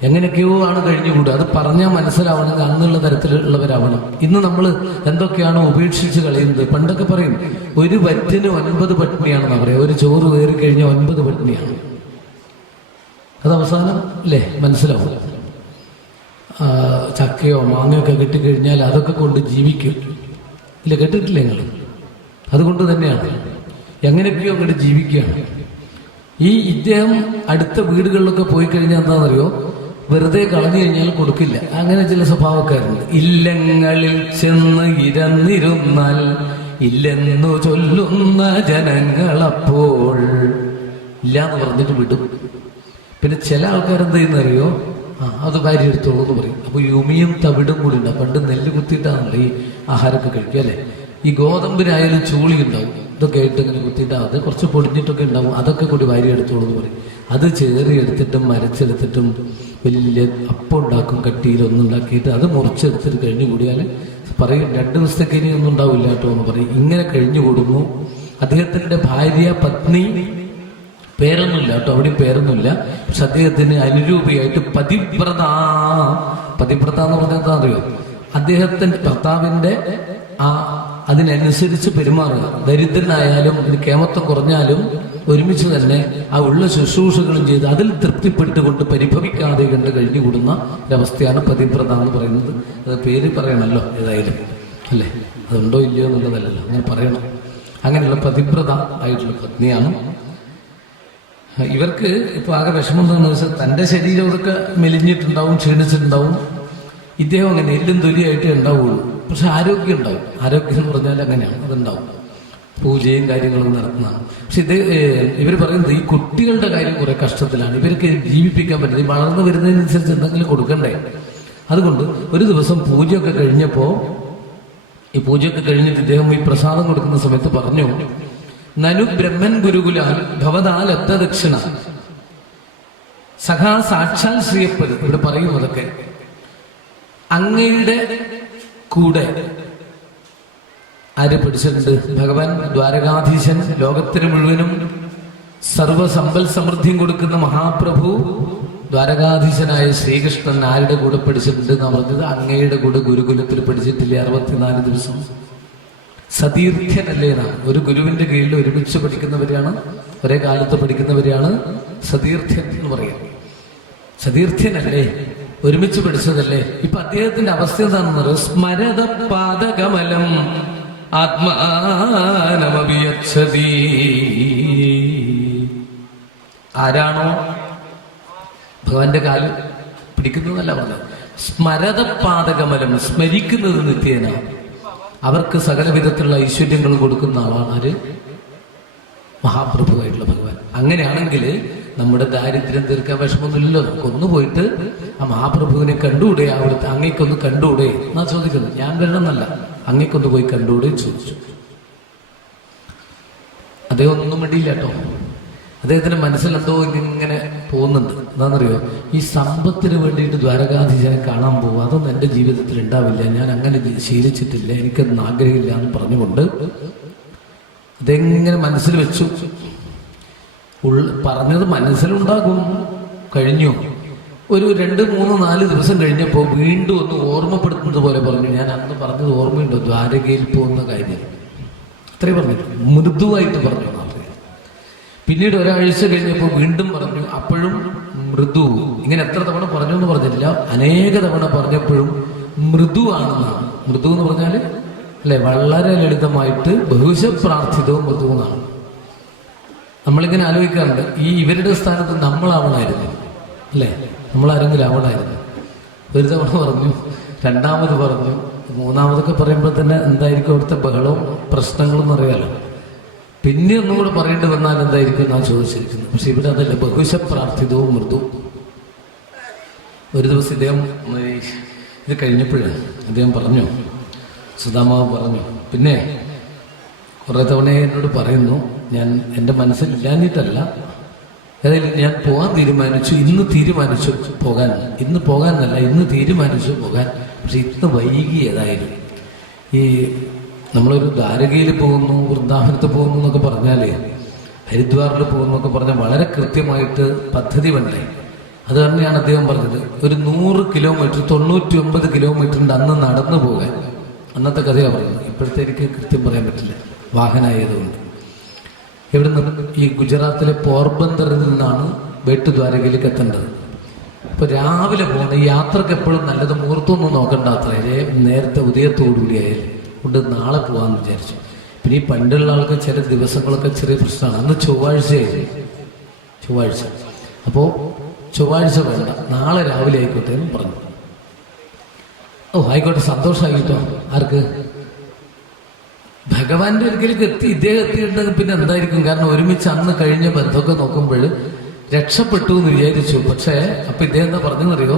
എങ്ങനെയൊക്കെയോ ആണ് കഴിഞ്ഞുകൂടുക. അത് പറഞ്ഞാൽ മനസ്സിലാവണമെങ്കിൽ അന്നുള്ള തരത്തിലുള്ളവരാവണം. ഇന്ന് നമ്മൾ എന്തൊക്കെയാണോ ഉപേക്ഷിച്ച് കളയുന്നത്. പണ്ടൊക്കെ പറയും ഒരു വറ്റിന് 9 പട്ടിണിയാണെന്നാ പറയാം. ഒരു ചോറ് കയറി കഴിഞ്ഞാൽ 9 പട്ടിണിയാണ്. അത് അവസാനം അല്ലേ മനസ്സിലാവും. ചക്കയോ മാങ്ങയൊക്കെ കിട്ടിക്കഴിഞ്ഞാൽ അതൊക്കെ കൊണ്ട് ജീവിക്കും. ഇല്ല, കേട്ടിട്ടില്ല നിങ്ങൾ? അതുകൊണ്ട് തന്നെയാണ് എങ്ങനെയൊക്കെയോ അങ്ങോട്ട് ജീവിക്കുകയാണ്. ഇദ്ദേഹം അടുത്ത വീടുകളിലൊക്കെ പോയി കഴിഞ്ഞാൽ എന്താണെന്നറിയോ? വെറുതെ കളഞ്ഞു കഴിഞ്ഞാൽ കൊടുക്കില്ല. അങ്ങനെ ചില സ്വഭാവക്കാരുണ്ട്. ഇല്ലങ്ങളിൽ ചെന്ന് ഇരന്നിരുന്നാൽ ഇല്ലെന്നു ചൊല്ലുന്ന ജനങ്ങളപ്പോൾ ഇല്ലാന്ന് പറഞ്ഞിട്ട് വിടും. പിന്നെ ചില ആൾക്കാരെന്ത് ചെയ്യുന്നറിയോ? അത് ഭാര്യ എടുത്തോളൂ എന്ന് പറയും. അപ്പൊ യുമിയും തവിടും കൂടി ഉണ്ടാവും. പണ്ട് നെല്ല് കുത്തിയിട്ടാണല്ലോ ഈ ആഹാരമൊക്കെ കഴിക്കുക അല്ലേ? ഈ ഗോതമ്പിനായാലും ചൂളി ഉണ്ടാവും. ഇതൊക്കെ ആയിട്ട് ഇങ്ങനെ കുത്തിയിട്ടാവും. അത് കുറച്ച് പൊടിഞ്ഞിട്ടൊക്കെ ഉണ്ടാവും. അതൊക്കെ കൂടി ഭാര്യ എടുത്തോളൂ എന്ന് പറയും. അത് ചേറി എടുത്തിട്ടും മരച്ചെടുത്തിട്ടും വലിയ അപ്പം ഉണ്ടാക്കും, കട്ടിയിലൊന്നുണ്ടാക്കിയിട്ട് അത് മുറിച്ചെടുത്തിട്ട് കഴിഞ്ഞു കൂടിയാൽ പറയും 2 ദിവസത്തേക്ക് ഇനി ഒന്നും ഉണ്ടാവില്ല കേട്ടോ എന്ന് പറയും. ഇങ്ങനെ കഴിഞ്ഞു കൂടുന്നു. അദ്ദേഹത്തിന്റെ ഭാര്യ പത്നി പേരൊന്നുമില്ല കേട്ടോ, അവിടെയും പേരൊന്നുമില്ല. പക്ഷെ അദ്ദേഹത്തിന് അനുരൂപിയായിട്ട് പതിവ്രത എന്ന് പറഞ്ഞാൽ എന്താ അറിയോ? അദ്ദേഹത്തിന്റെ ഭർത്താവിന്റെ അതിനനുസരിച്ച് പെരുമാറുക. ദരിദ്രനായാലും കേമത്വം കുറഞ്ഞാലും ഒരുമിച്ച് തന്നെ ആ ഉള്ള ശുശ്രൂഷകളും ചെയ്ത് അതിൽ തൃപ്തിപ്പെട്ടുകൊണ്ട് പരിഭവിക്കാതെ കണ്ട് കഴിഞ്ഞുകൂടുന്ന ഒരവസ്ഥയാണ് പതിവ്രത എന്ന് പറയുന്നത്. അത് പേര് പറയണമല്ലോ ഏതായാലും അല്ലേ? അതുണ്ടോ ഇല്ലയോ എന്നുള്ളതല്ലല്ലോ, അങ്ങനെ പറയണം. അങ്ങനെയുള്ള പതിവ്രത ആയിട്ടുള്ള പത്നിയാണ്. ഇവർക്ക് ഇപ്പൊ ആകെ വിഷമം എന്താണെന്ന് വെച്ചാൽ തന്റെ ശരീരം ഇതൊക്കെ മെലിഞ്ഞിട്ടുണ്ടാവും, ക്ഷീണിച്ചിട്ടുണ്ടാവും. ഇദ്ദേഹം അങ്ങനെ എല്ലും തൊലിയായിട്ടേ ഉണ്ടാവുള്ളൂ. പക്ഷെ ആരോഗ്യം ഉണ്ടാവും. ആരോഗ്യം എന്ന് പറഞ്ഞാൽ അങ്ങനെയാണ്, അതുണ്ടാവും. പൂജയും കാര്യങ്ങളും നടത്തുന്നതാണ്. പക്ഷെ ഇവർ പറയുന്നത് ഈ കുട്ടികളുടെ കാര്യം കുറെ കഷ്ടത്തിലാണ്. ഇവർക്ക് ജീവിപ്പിക്കാൻ പറ്റുന്നത് വളർന്നു വരുന്നതിനനുസരിച്ച് എന്തെങ്കിലും കൊടുക്കണ്ടേ. അതുകൊണ്ട് ഒരു ദിവസം പൂജയൊക്കെ കഴിഞ്ഞപ്പോ, ഈ പൂജയൊക്കെ കഴിഞ്ഞിട്ട് ഇദ്ദേഹം ഈ പ്രസാദം കൊടുക്കുന്ന സമയത്ത് പറഞ്ഞു, നനു ബ്രഹ്മൻ ഗുരുകുലാൽ ഭവതാ ലബ്ധ ദക്ഷിണ സഖാ സാക്ഷാൽ ശ്രീയപ്പത്. ഇവിടെ പറയും അതൊക്കെ അങ്ങയുടെ കൂടെ ആര് പിടിച്ചിട്ടുണ്ട്? ഭഗവാൻ ദ്വാരകാധീശൻ, ലോകത്തിന് മുഴുവനും സർവസമ്പൽ സമൃദ്ധിയും കൊടുക്കുന്ന മഹാപ്രഭു ദ്വാരകാധീശനായ ശ്രീകൃഷ്ണൻ ആരുടെ കൂടെ പഠിച്ചിട്ടുണ്ട് എന്ന് പറഞ്ഞത്? അങ്ങയുടെ കൂടെ ഗുരുകുലത്തിൽ പഠിച്ചിട്ടില്ലേ 64 ദിവസം? സതീർത്ഥ്യനല്ലേ എന്നാണ്. ഒരു ഗുരുവിന്റെ കീഴിൽ ഒരുമിച്ച് പഠിക്കുന്നവരെയാണ്, ഒരേ കാലത്ത് പഠിക്കുന്നവരെയാണ് സതീർത്ഥ്യൻ എന്ന് പറയുക. സതീർത്ഥ്യനല്ലേ, ഒരുമിച്ച് പഠിച്ചതല്ലേ. ഇപ്പൊ അദ്ദേഹത്തിന്റെ അവസ്ഥ എന്താണെന്ന് പറയുക? സ്മരത പാദകമലം ആത്മാനമഭിയച്ഛതി. ആരാണോ ഭഗവാന്റെ കാല് പിടിക്കുന്നതല്ല പറഞ്ഞത്, സ്മരത പാദകമലം, സ്മരിക്കുന്നത് നിത്യേന, അവർക്ക് സകല വിധത്തിലുള്ള ഐശ്വര്യങ്ങളും കൊടുക്കുന്ന ആളാണ് ആര്? മഹാപ്രഭുവായിട്ടുള്ള ഭഗവാൻ. അങ്ങനെയാണെങ്കിൽ നമ്മുടെ ദാരിദ്ര്യം തീർക്കാൻ വിഷമമൊന്നുമില്ലല്ലോ. നമുക്കൊന്ന് പോയിട്ട് ആ മഹാപ്രഭുവിനെ കണ്ടുകൂടെ? അവിടുത്തെ അങ്ങേക്കൊന്ന് കണ്ടുകൂടെ എന്നാ ചോദിക്കുന്നത്. ഞാൻ വരണമെന്നല്ല, അങ്ങേക്കൊന്ന് പോയി കണ്ടുകൂടെ ചോദിച്ചു. അദ്ദേഹം ഒന്നും വേണ്ടിയില്ല കേട്ടോ. അദ്ദേഹത്തിന്റെ മനസ്സിലെന്തോ ഇങ്ങനെ പോകുന്നുണ്ട്. എന്താണെന്നറിയോ? ഈ സമ്പത്തിന് വേണ്ടിയിട്ട് ദ്വാരകാധീശനെ കാണാൻ പോകും, അതൊന്നും എൻ്റെ ജീവിതത്തിൽ ഉണ്ടാവില്ല, ഞാൻ അങ്ങനെ ശീലിച്ചിട്ടില്ല, എനിക്കൊന്നും ആഗ്രഹമില്ല എന്ന് പറഞ്ഞുകൊണ്ട് അതെങ്ങനെ മനസ്സിൽ വെച്ചു. പറഞ്ഞത് മനസ്സിലുണ്ടാകും. കഴിഞ്ഞു. ഒരു 2, 3, 4 ദിവസം കഴിഞ്ഞപ്പോൾ വീണ്ടും ഒന്ന് ഓർമ്മപ്പെടുത്തുന്നത് പോലെ പറഞ്ഞു, ഞാൻ അന്ന് പറഞ്ഞത് ഓർമ്മയുണ്ടോ, ദ്വാരകയിൽ പോകുന്ന കാര്യം. അത്രയും പറഞ്ഞിട്ട് മൃദുവായിട്ട് പറഞ്ഞു മാത്രമേ. പിന്നീട് ഒരാഴ്ച കഴിഞ്ഞപ്പോൾ വീണ്ടും പറഞ്ഞു, അപ്പോഴും മൃദു. ഇങ്ങനെ എത്ര തവണ പറഞ്ഞു എന്ന് പറഞ്ഞിട്ടില്ല, അനേക തവണ പറഞ്ഞപ്പോഴും മൃദുവാണെന്നാണ്. മൃദു എന്ന് പറഞ്ഞാൽ അല്ലെ, വളരെ ലളിതമായിട്ട് ബഹുശ പ്രാർത്ഥിതവും മൃദു എന്നാണ്. നമ്മളിങ്ങനെ ആലോചിക്കാറുണ്ട്, ഇവരുടെ സ്ഥാനത്ത് നമ്മളാവണമായിരുന്നു അല്ലേ, നമ്മളാരെങ്കിലും ആവണമായിരുന്നു. ഒരു തവണ പറഞ്ഞു, രണ്ടാമത് പറഞ്ഞു, മൂന്നാമതൊക്കെ പറയുമ്പോൾ തന്നെ എന്തായിരിക്കും അവിടുത്തെ ബഹളവും പ്രശ്നങ്ങളും അറിയാലോ. പിന്നെ ഒന്നും കൂടെ പറയേണ്ടി വന്നാൽ എന്തായിരിക്കും എന്നാണ് ചോദിച്ചിരിക്കുന്നത്. പക്ഷെ ഇവിടെ അതല്ല, ബഹുശ പ്രാർത്ഥിതവും മൃദു. ഒരു ദിവസം ഇദ്ദേഹം ഇത് കഴിഞ്ഞപ്പോഴേ അദ്ദേഹം പറഞ്ഞു, സുധാമാവ് പറഞ്ഞു, പിന്നെ കുറേ തവണ എന്നോട് പറയുന്നു, ഞാൻ എൻ്റെ മനസ്സിലില്ലാഞ്ഞിട്ടല്ല, അതായത് ഞാൻ പോകാൻ തീരുമാനിച്ചു, ഇന്ന് തീരുമാനിച്ചു പോകാൻ, ഇന്ന് പോകാനല്ല, ഇന്ന് തീരുമാനിച്ചു പോകാൻ. പക്ഷെ ഇന്ന് വൈകി. ഏതായാലും ഈ നമ്മളൊരു ദ്വാരകയിൽ പോകുന്നു, വൃന്ദാവനത്ത് പോകുന്നു എന്നൊക്കെ പറഞ്ഞാൽ, ഹരിദ്വാറിൽ പോകുന്നു എന്നൊക്കെ പറഞ്ഞാൽ വളരെ കൃത്യമായിട്ട് പദ്ധതി വേണ്ടേ. അത് തന്നെയാണ് അദ്ദേഹം പറഞ്ഞത്. ഒരു 100 കിലോമീറ്റർ 99 കിലോമീറ്ററിൻ്റെ അന്ന് നടന്നു പോകാൻ. അന്നത്തെ കഥയാണ് പറയുന്നത്. ഇപ്പോഴത്തെ എനിക്ക് കൃത്യം പറയാൻ പറ്റില്ല, വാഹനമായതുകൊണ്ട്. ഇവിടെ നിന്ന് ഈ ഗുജറാത്തിലെ പോർബന്തറിൽ നിന്നാണ് വേട്ടുദ്വാരകയിലേക്ക് എത്തേണ്ടത്. അപ്പോൾ രാവിലെ പോകുന്ന ഈ യാത്രക്ക് എപ്പോഴും നല്ലത് മുഹൂർത്തമൊന്നും നോക്കണ്ട, അത്രേ നേരത്തെ ഉദയത്തോടുകൂടിയായാലും കൊണ്ട് നാളെ പോകാമെന്ന് വിചാരിച്ചു. പിന്നെ ഈ പണ്ടുള്ള ആൾക്ക് ചില ദിവസങ്ങളൊക്കെ ചെറിയ പ്രശ്നമാണ്. അന്ന് ചൊവ്വാഴ്ചയായിരുന്നു, ചൊവ്വാഴ്ച. അപ്പോൾ ചൊവ്വാഴ്ച വേണ്ട, നാളെ രാവിലെ ആയിക്കോട്ടെ എന്ന് പറഞ്ഞു. ഓ ആയിക്കോട്ടെ, സന്തോഷമായിട്ടോ. ആർക്ക്? ഭഗവാന്റെ ഒരിക്കലേക്ക് എത്തി. ഇദ്ദേഹം എത്തിയിട്ടുണ്ടെങ്കിൽ പിന്നെ എന്തായിരിക്കും? കാരണം ഒരുമിച്ച് അന്ന് കഴിഞ്ഞ ബന്ധമൊക്കെ നോക്കുമ്പോൾ രക്ഷപ്പെട്ടു എന്ന് വിചാരിച്ചു. പക്ഷേ അപ്പൊ ഇദ്ദേഹം എന്താ പറഞ്ഞെന്നറിയോ,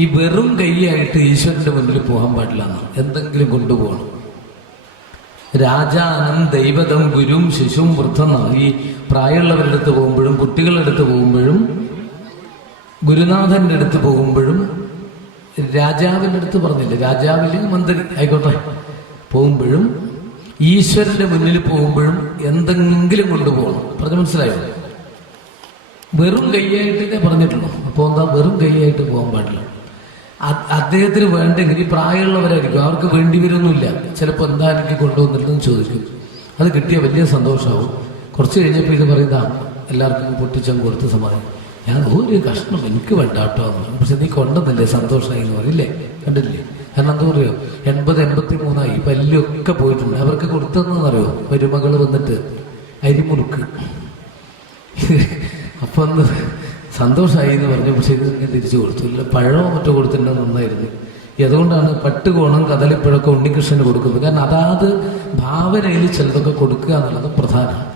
ഈ വെറും കൈയായിട്ട് ഈശ്വരന്റെ മുന്നിൽ പോകാൻ പാടില്ല എന്നാണ്, എന്തെങ്കിലും കൊണ്ടുപോകണം. രാജാനം ദൈവതം ഗുരും ശിശും വൃദ്ധന്നാണ്. ഈ പ്രായമുള്ളവരുടെ അടുത്ത് പോകുമ്പോഴും കുട്ടികളുടെ അടുത്ത് പോകുമ്പോഴും ഗുരുനാഥന്റെ അടുത്ത് പോകുമ്പോഴും രാജാവിൻ്റെ അടുത്ത് പറഞ്ഞില്ലേ, രാജാവിലെ മന്ത്രി ആയിക്കോട്ടെ പോകുമ്പോഴും ഈശ്വരന്റെ മുന്നിൽ പോകുമ്പോഴും എന്തെങ്കിലും കൊണ്ടുപോകണം. പറഞ്ഞു മനസ്സിലായോ? വെറും കൈയായിട്ടേ പറഞ്ഞിട്ടുള്ളൂ. അപ്പോൾ എന്താ, വെറും കൈയായിട്ട് പോകാൻ പാടില്ല. അദ്ദേഹത്തിന് വേണ്ടെങ്കിൽ ഈ പ്രായമുള്ളവരായിരിക്കും, അവർക്ക് വേണ്ടി വരുമൊന്നുമില്ല. ചിലപ്പോൾ എന്താ എനിക്ക് കൊണ്ടുവന്നിട്ടെന്ന് ചോദിക്കും. അത് കിട്ടിയ വലിയ സന്തോഷമാവും. കുറച്ച് കഴിഞ്ഞപ്പോൾ ഇത് പറയുന്നതാ, എല്ലാവർക്കും പൊട്ടിച്ചം കൊടുത്ത് സമാധാനം. ഞാൻ ഒരു കഷ്ണം എനിക്ക് വേണ്ട കേട്ടോ എന്ന് പറഞ്ഞു. പക്ഷെ നീ കൊണ്ടുവന്നില്ലേ, സന്തോഷമായി എന്ന് പറയില്ലേ, കണ്ടില്ലേ? കാരണം എന്താ പറയുക, 80-83 പല്ലൊക്കെ പോയിട്ടുണ്ട്. അവർക്ക് കൊടുത്തതെന്നറിയോ, മരുമകൾ വന്നിട്ട് അരിമുറുക്ക്. അപ്പൊ ഒന്ന് സന്തോഷമായി എന്ന് പറഞ്ഞു. പക്ഷെ ഇത് ഇങ്ങനെ തിരിച്ചു കൊടുത്തു. ഇല്ല, പഴമോ മറ്റോ കൊടുത്തിട്ടുണ്ടെങ്കിൽ നന്നായിരുന്നു. അതുകൊണ്ടാണ് പട്ടുകോണം കദളിപ്പഴമൊക്കെ ഉണ്ണികൃഷ്ണന് കൊടുക്കുന്നത്. കാരണം അതാത് ഭാവനയിൽ ചിലതൊക്കെ കൊടുക്കുക എന്നുള്ളത് പ്രധാനമാണ്.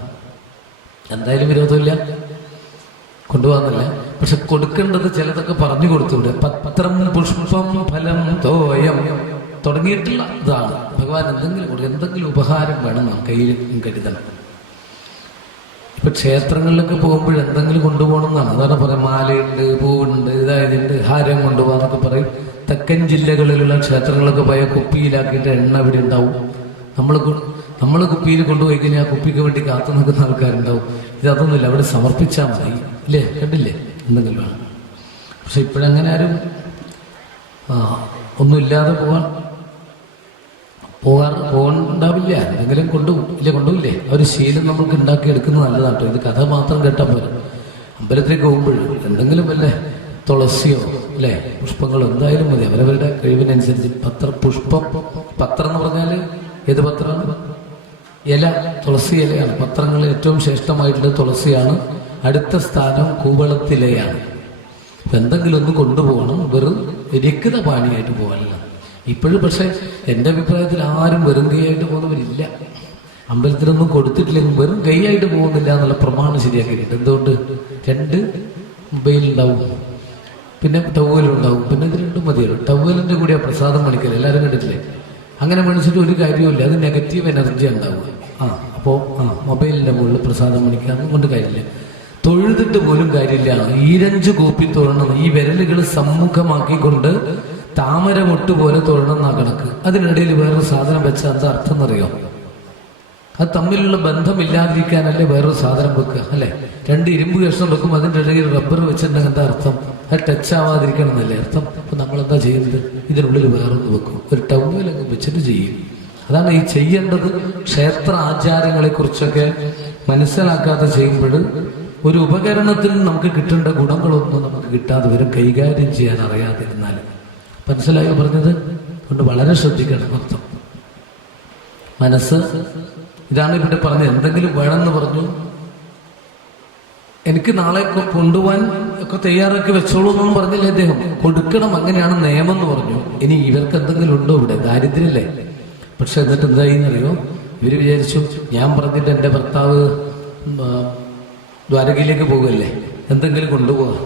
എന്തായാലും വിരോധമില്ല, കൊണ്ടുപോകാന്നില്ല. പക്ഷെ കൊടുക്കേണ്ടത് ചിലതൊക്കെ പറഞ്ഞു കൊടുത്തൂടെ. പത്രം പുഷ്പം ഫലം തോയം തുടങ്ങിയിട്ടുള്ള ഇതാണ്. ഭഗവാൻ എന്തെങ്കിലും കൊടുക്കുക, എന്തെങ്കിലും ഉപഹാരം വേണം നാം കയ്യിൽ കരുതണം. ഇപ്പൊ ക്ഷേത്രങ്ങളിലൊക്കെ പോകുമ്പോൾ എന്തെങ്കിലും കൊണ്ടുപോകണം എന്നാണ്. അതാണ് പറയാം, മാലയുണ്ട്, പൂവുണ്ട്, ഇതായതുണ്ട്, ഹാരം കൊണ്ടുപോകാന്നൊക്കെ പറയും. തെക്കൻ ജില്ലകളിലുള്ള ക്ഷേത്രങ്ങളൊക്കെ പോയ കുപ്പിയിലാക്കിയിട്ട് എണ്ണ ഇവിടെ ഉണ്ടാവും. നമ്മൾ കുപ്പിയിൽ കൊണ്ടുപോയി കഴിഞ്ഞാൽ ആ കുപ്പിക്ക് വേണ്ടി കാത്തു നിൽക്കുന്ന ആൾക്കാരുണ്ടാവും. ഇതൊന്നുമില്ല, അവിടെ സമർപ്പിച്ചാൽ മതി. ഇല്ലേ, കണ്ടില്ലേ, എന്തെങ്കിലും വേണം. പക്ഷെ ഇപ്പോഴങ്ങനെ ആരും ഒന്നുമില്ലാതെ പോകണ്ടാവില്ല. എന്തെങ്കിലും കൊണ്ടുപോയില്ലേ. ഒരു ശീലം നമുക്ക് ഉണ്ടാക്കിയെടുക്കുന്നത് നല്ലതാട്ടോ. ഇത് കഥ മാത്രം കേട്ടാൽ പോലും അമ്പലത്തിലേക്ക് പോകുമ്പോൾ എന്തെങ്കിലും വല്ല തുളസിയോ അല്ലേ, പുഷ്പങ്ങളോ എന്തായാലും മതി, അവരവരുടെ കഴിവിനനുസരിച്ച്. പത്രം എന്ന് പറഞ്ഞാൽ ഏത് പത്രമാണ്? ഇല, തുളസി ഇലയാണ്. പത്രങ്ങളിൽ ഏറ്റവും ശ്രേഷ്ഠമായിട്ടുള്ള തുളസിയാണ്. അടുത്ത സ്ഥാനം കൂവളത്തിലയാണ്. അപ്പം എന്തെങ്കിലും ഒന്ന് കൊണ്ടുപോകണം, വെറും രക്ത പാണിയായിട്ട് പോകാനല്ല. ഇപ്പോഴും പക്ഷെ എൻ്റെ അഭിപ്രായത്തിൽ ആരും വെറും കൈയായിട്ട് പോകുന്നവരില്ല. അമ്പലത്തിലൊന്നും കൊടുത്തിട്ടില്ലെങ്കിൽ വെറും കൈയായിട്ട് പോകുന്നില്ല എന്നുള്ള പ്രമാണം ശരിയാക്കിയിട്ട്. എന്തുകൊണ്ട്? 2 മൊബൈലുണ്ടാവും, പിന്നെ ടവലുണ്ടാവും, പിന്നെ ഇത് 2 മതിയല്ലോ. ടവലിൻ്റെ കൂടെ പ്രസാദം മണിക്കൽ എല്ലാവരും കണ്ടിട്ടില്ലേ? അങ്ങനെ മനുഷ്യർ ഒരു കാര്യമില്ല, അത് നെഗറ്റീവ് എനർജി ഉണ്ടാവുക. അപ്പോൾ മൊബൈലിൻ്റെ മുകളിൽ പ്രസാദം മണിക്കുക, അതുകൊണ്ട് കാര്യമില്ല. തൊഴുതിട്ട് പോലും കാര്യമില്ല. ഈരഞ്ച് കൂപ്പി തൊഴണം. ഈ വിരലുകൾ സമ്മുഖമാക്കിക്കൊണ്ട് താമര മുട്ട് പോലെ തൊഴണം എന്നാ കണക്ക്. അതിനിടയിൽ വേറൊരു സാധനം വെച്ചാൽ എന്താ അർത്ഥം എന്നറിയോ? അത് തമ്മിലുള്ള ബന്ധമില്ലാതിരിക്കാനല്ലേ വേറൊരു സാധനം വെക്കുക, അല്ലെ? രണ്ട് ഇരുമ്പ് കഷ്ണം വെക്കും, അതിൻ്റെ ഇടയിൽ റബ്ബർ വെച്ചിട്ടുണ്ടെങ്കിൽ എന്താ അർത്ഥം? അത് ടച്ച് ആവാതിരിക്കണം എന്നല്ലേ അർത്ഥം? അപ്പൊ നമ്മളെന്താ ചെയ്യുന്നത്? ഇതിനുള്ളിൽ വേറൊന്ന് വെക്കും, ഒരു ടൗണിലങ്ങ് വെച്ചിട്ട് ചെയ്യും. അതാണ് ഈ ചെയ്യേണ്ടത്. ക്ഷേത്ര ആചാരങ്ങളെ കുറിച്ചൊക്കെ മനസ്സിലാക്കാതെ ചെയ്യുമ്പോൾ ഒരു ഉപകരണത്തിന് നമുക്ക് കിട്ടേണ്ട ഗുണങ്ങളൊന്നും നമുക്ക് കിട്ടാതെ വരും, കൈകാര്യം ചെയ്യാൻ അറിയാതിരുന്നാൽ. മനസ്സിലായോ പറഞ്ഞത്? കൊണ്ട് വളരെ ശ്രദ്ധിക്കണം അർത്ഥം. മനസ്സ് ഇതാണ് ഇവിടെ പറഞ്ഞത്. എന്തെങ്കിലും വേണമെന്ന് പറഞ്ഞു, എനിക്ക് നാളെ കൊണ്ടുപോകാൻ ഒക്കെ തയ്യാറാക്കി വെച്ചോളൂ എന്നൊന്നും പറഞ്ഞില്ലേ അദ്ദേഹം. കൊടുക്കണം, അങ്ങനെയാണ് നിയമം എന്ന് പറഞ്ഞു. ഇനി ഇവർക്ക് എന്തെങ്കിലും ഉണ്ടോ ഇവിടെ? ദാരിദ്ര്യല്ലേ? പക്ഷെ എന്നിട്ട് എന്തായിന്നറിയോ? ഇവര് വിചാരിച്ചു, ഞാൻ പറഞ്ഞിട്ട് എൻ്റെ ഭർത്താവ് ദ്വാരകയിലേക്ക് പോകുമല്ലേ, എന്തെങ്കിലും കൊണ്ടുപോകാം.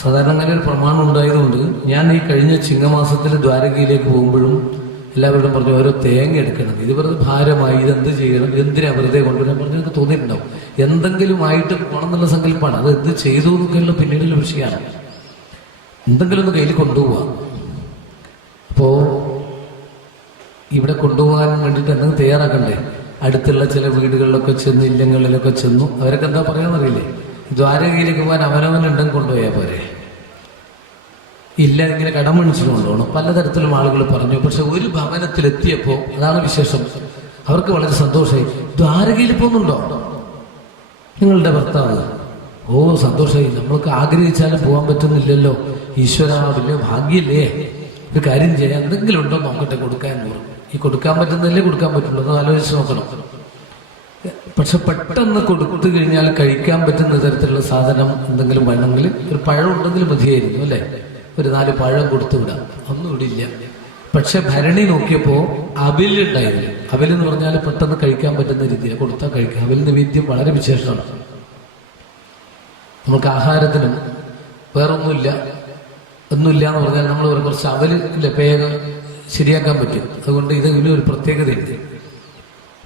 സാധാരണ അങ്ങനെ ഒരു പ്രമാണം ഉണ്ടായതുകൊണ്ട് ഞാൻ ഈ കഴിഞ്ഞ ചിങ്ങമാസത്തിൽ ദ്വാരകയിലേക്ക് പോകുമ്പോഴും എല്ലാവരോടും പറഞ്ഞു ഓരോ തേങ്ങ എടുക്കണം, ഇത് വെറുതെ ഭാരമായി, ഇതെന്ത് ചെയ്യണം, എന്തിനാ വെറുതെ കൊണ്ടുവരാൻ പറഞ്ഞു. എനിക്ക് തോന്നിയിട്ടുണ്ടാവും എന്തെങ്കിലും ആയിട്ട് പോകണം എന്നുള്ള സങ്കല്പമാണ്. അത് എന്ത് ചെയ്തു എന്നൊക്കെയുള്ള പിന്നീടുള്ള വിഷയമാണ്. എന്തെങ്കിലും ഒന്ന് കയ്യിൽ കൊണ്ടുപോവാം. അപ്പോ ഇവിടെ കൊണ്ടുപോകാൻ വേണ്ടിയിട്ട് എന്തെങ്കിലും തയ്യാറാക്കണ്ടേ? അടുത്തുള്ള ചില വീടുകളിലൊക്കെ ചെന്ന്, ഇല്ലങ്ങളിലൊക്കെ ചെന്നു. അവരൊക്കെ എന്താ പറയാന്നറിയില്ലേ? ദ്വാരകയിലേക്ക് പോകാൻ അവനവനുണ്ടെങ്കിൽ കൊണ്ടുപോയാൽ പോരെ, ഇല്ല ഇങ്ങനെ കടം മേടിച്ചു കൊണ്ടുപോകണം. പലതരത്തിലും ആളുകൾ പറഞ്ഞു. പക്ഷെ ഒരു ഭവനത്തിലെത്തിയപ്പോൾ അതാണ് വിശേഷം, അവർക്ക് വളരെ സന്തോഷമായി. ദ്വാരകയിൽ പോകുന്നുണ്ടോ നിങ്ങളുടെ ഭർത്താവ്? ഓ സന്തോഷമായി, നമ്മൾക്ക് ആഗ്രഹിച്ചാലും പോകാൻ പറ്റുന്നില്ലല്ലോ. ഈശ്വര, വലിയ ഭാഗ്യല്ലേ. ഒരു കാര്യം ചെയ്യാൻ, എന്തെങ്കിലും ഉണ്ടോ നോക്കട്ടെ കൊടുക്കാൻ പറഞ്ഞു. ഈ കൊടുക്കാൻ പറ്റുന്നതല്ലേ കൊടുക്കാൻ പറ്റുള്ളൂ, എന്ന് ആലോചിച്ച് നോക്കണം. പക്ഷെ പെട്ടെന്ന് കൊടുത്തു കഴിഞ്ഞാൽ കഴിക്കാൻ പറ്റുന്ന തരത്തിലുള്ള സാധനം എന്തെങ്കിലും വേണമെങ്കിൽ ഒരു പഴം ഉണ്ടെങ്കിൽ മതിയായിരുന്നു, അല്ലേ? ഒരു 4 പഴം കൊടുത്തു വിടാം, ഒന്നും ഇവിടെ ഇല്ല. പക്ഷെ ഭരണി നോക്കിയപ്പോൾ അവിലുണ്ടായിരുന്നു. അവിലെന്ന് പറഞ്ഞാൽ പെട്ടെന്ന് കഴിക്കാൻ പറ്റുന്ന രീതിയിൽ കൊടുത്താൽ കഴിക്കാം. അവിൽ നിവേദ്യം വളരെ വിശേഷമാണ്. നമുക്ക് ആഹാരത്തിനും വേറൊന്നുമില്ല, ഒന്നുമില്ല എന്ന് പറഞ്ഞാൽ നമ്മൾ കുറച്ച് അവല് പേഗം ശരിയാക്കാൻ പറ്റും. അതുകൊണ്ട് ഇതിന് ഒരു പ്രത്യേകതയുണ്ട്.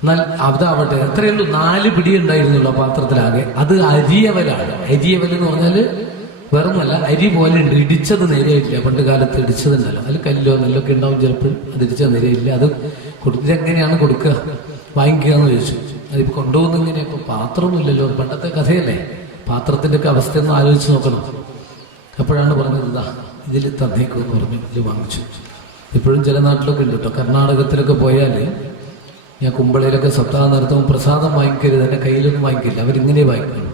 എന്നാൽ അതാവട്ടെ, എത്രയുള്ളൂ 4 പിടി ഉണ്ടായിരുന്നുള്ളൂ ആ പാത്രത്തിലാകെ. അത് അരിയവലാണ്. അരിയവൽ എന്ന് പറഞ്ഞാൽ വേറൊന്നുമല്ല, അരി പോലെ ഉണ്ട്. ഇടിച്ചത് നേരെയില്ല. പണ്ട് കാലത്ത് ഇടിച്ചതുണ്ടല്ലോ, അതിൽ കല്ലോ നെല്ലൊക്കെ ഉണ്ടാവും ചിലപ്പോൾ. അത് ഇടിച്ചത് നേരെയില്ല. അത് ഇതെങ്ങനെയാണ് കൊടുക്കുക, വാങ്ങിക്കുക എന്ന് ചോദിച്ചു. അതിപ്പോൾ കൊണ്ടുപോകുന്ന ഇങ്ങനെ, ഇപ്പോൾ പാത്രമൊന്നുമില്ലല്ലോ, പണ്ടത്തെ കഥയല്ലേ. പാത്രത്തിൻ്റെ ഒക്കെ അവസ്ഥയൊന്നും ആലോചിച്ച് നോക്കണം. അപ്പോഴാണ് പറഞ്ഞത്, ഇതാ ഇതിൽ തന്നേക്കുമെന്ന് പറഞ്ഞു. ഇത് വാങ്ങിച്ചു. ഇപ്പോഴും ചില നാട്ടിലൊക്കെ ഉണ്ട് കേട്ടോ. കർണാടകത്തിലൊക്കെ പോയാൽ ഞാൻ കുമ്പളയിലൊക്കെ സപ്താഹം നടത്തുമ്പോൾ പ്രസാദം വാങ്ങിക്കരുത്, എൻ്റെ കയ്യിലൊന്നും വാങ്ങിക്കില്ല. അവരിങ്ങനെ വാങ്ങിക്കണം.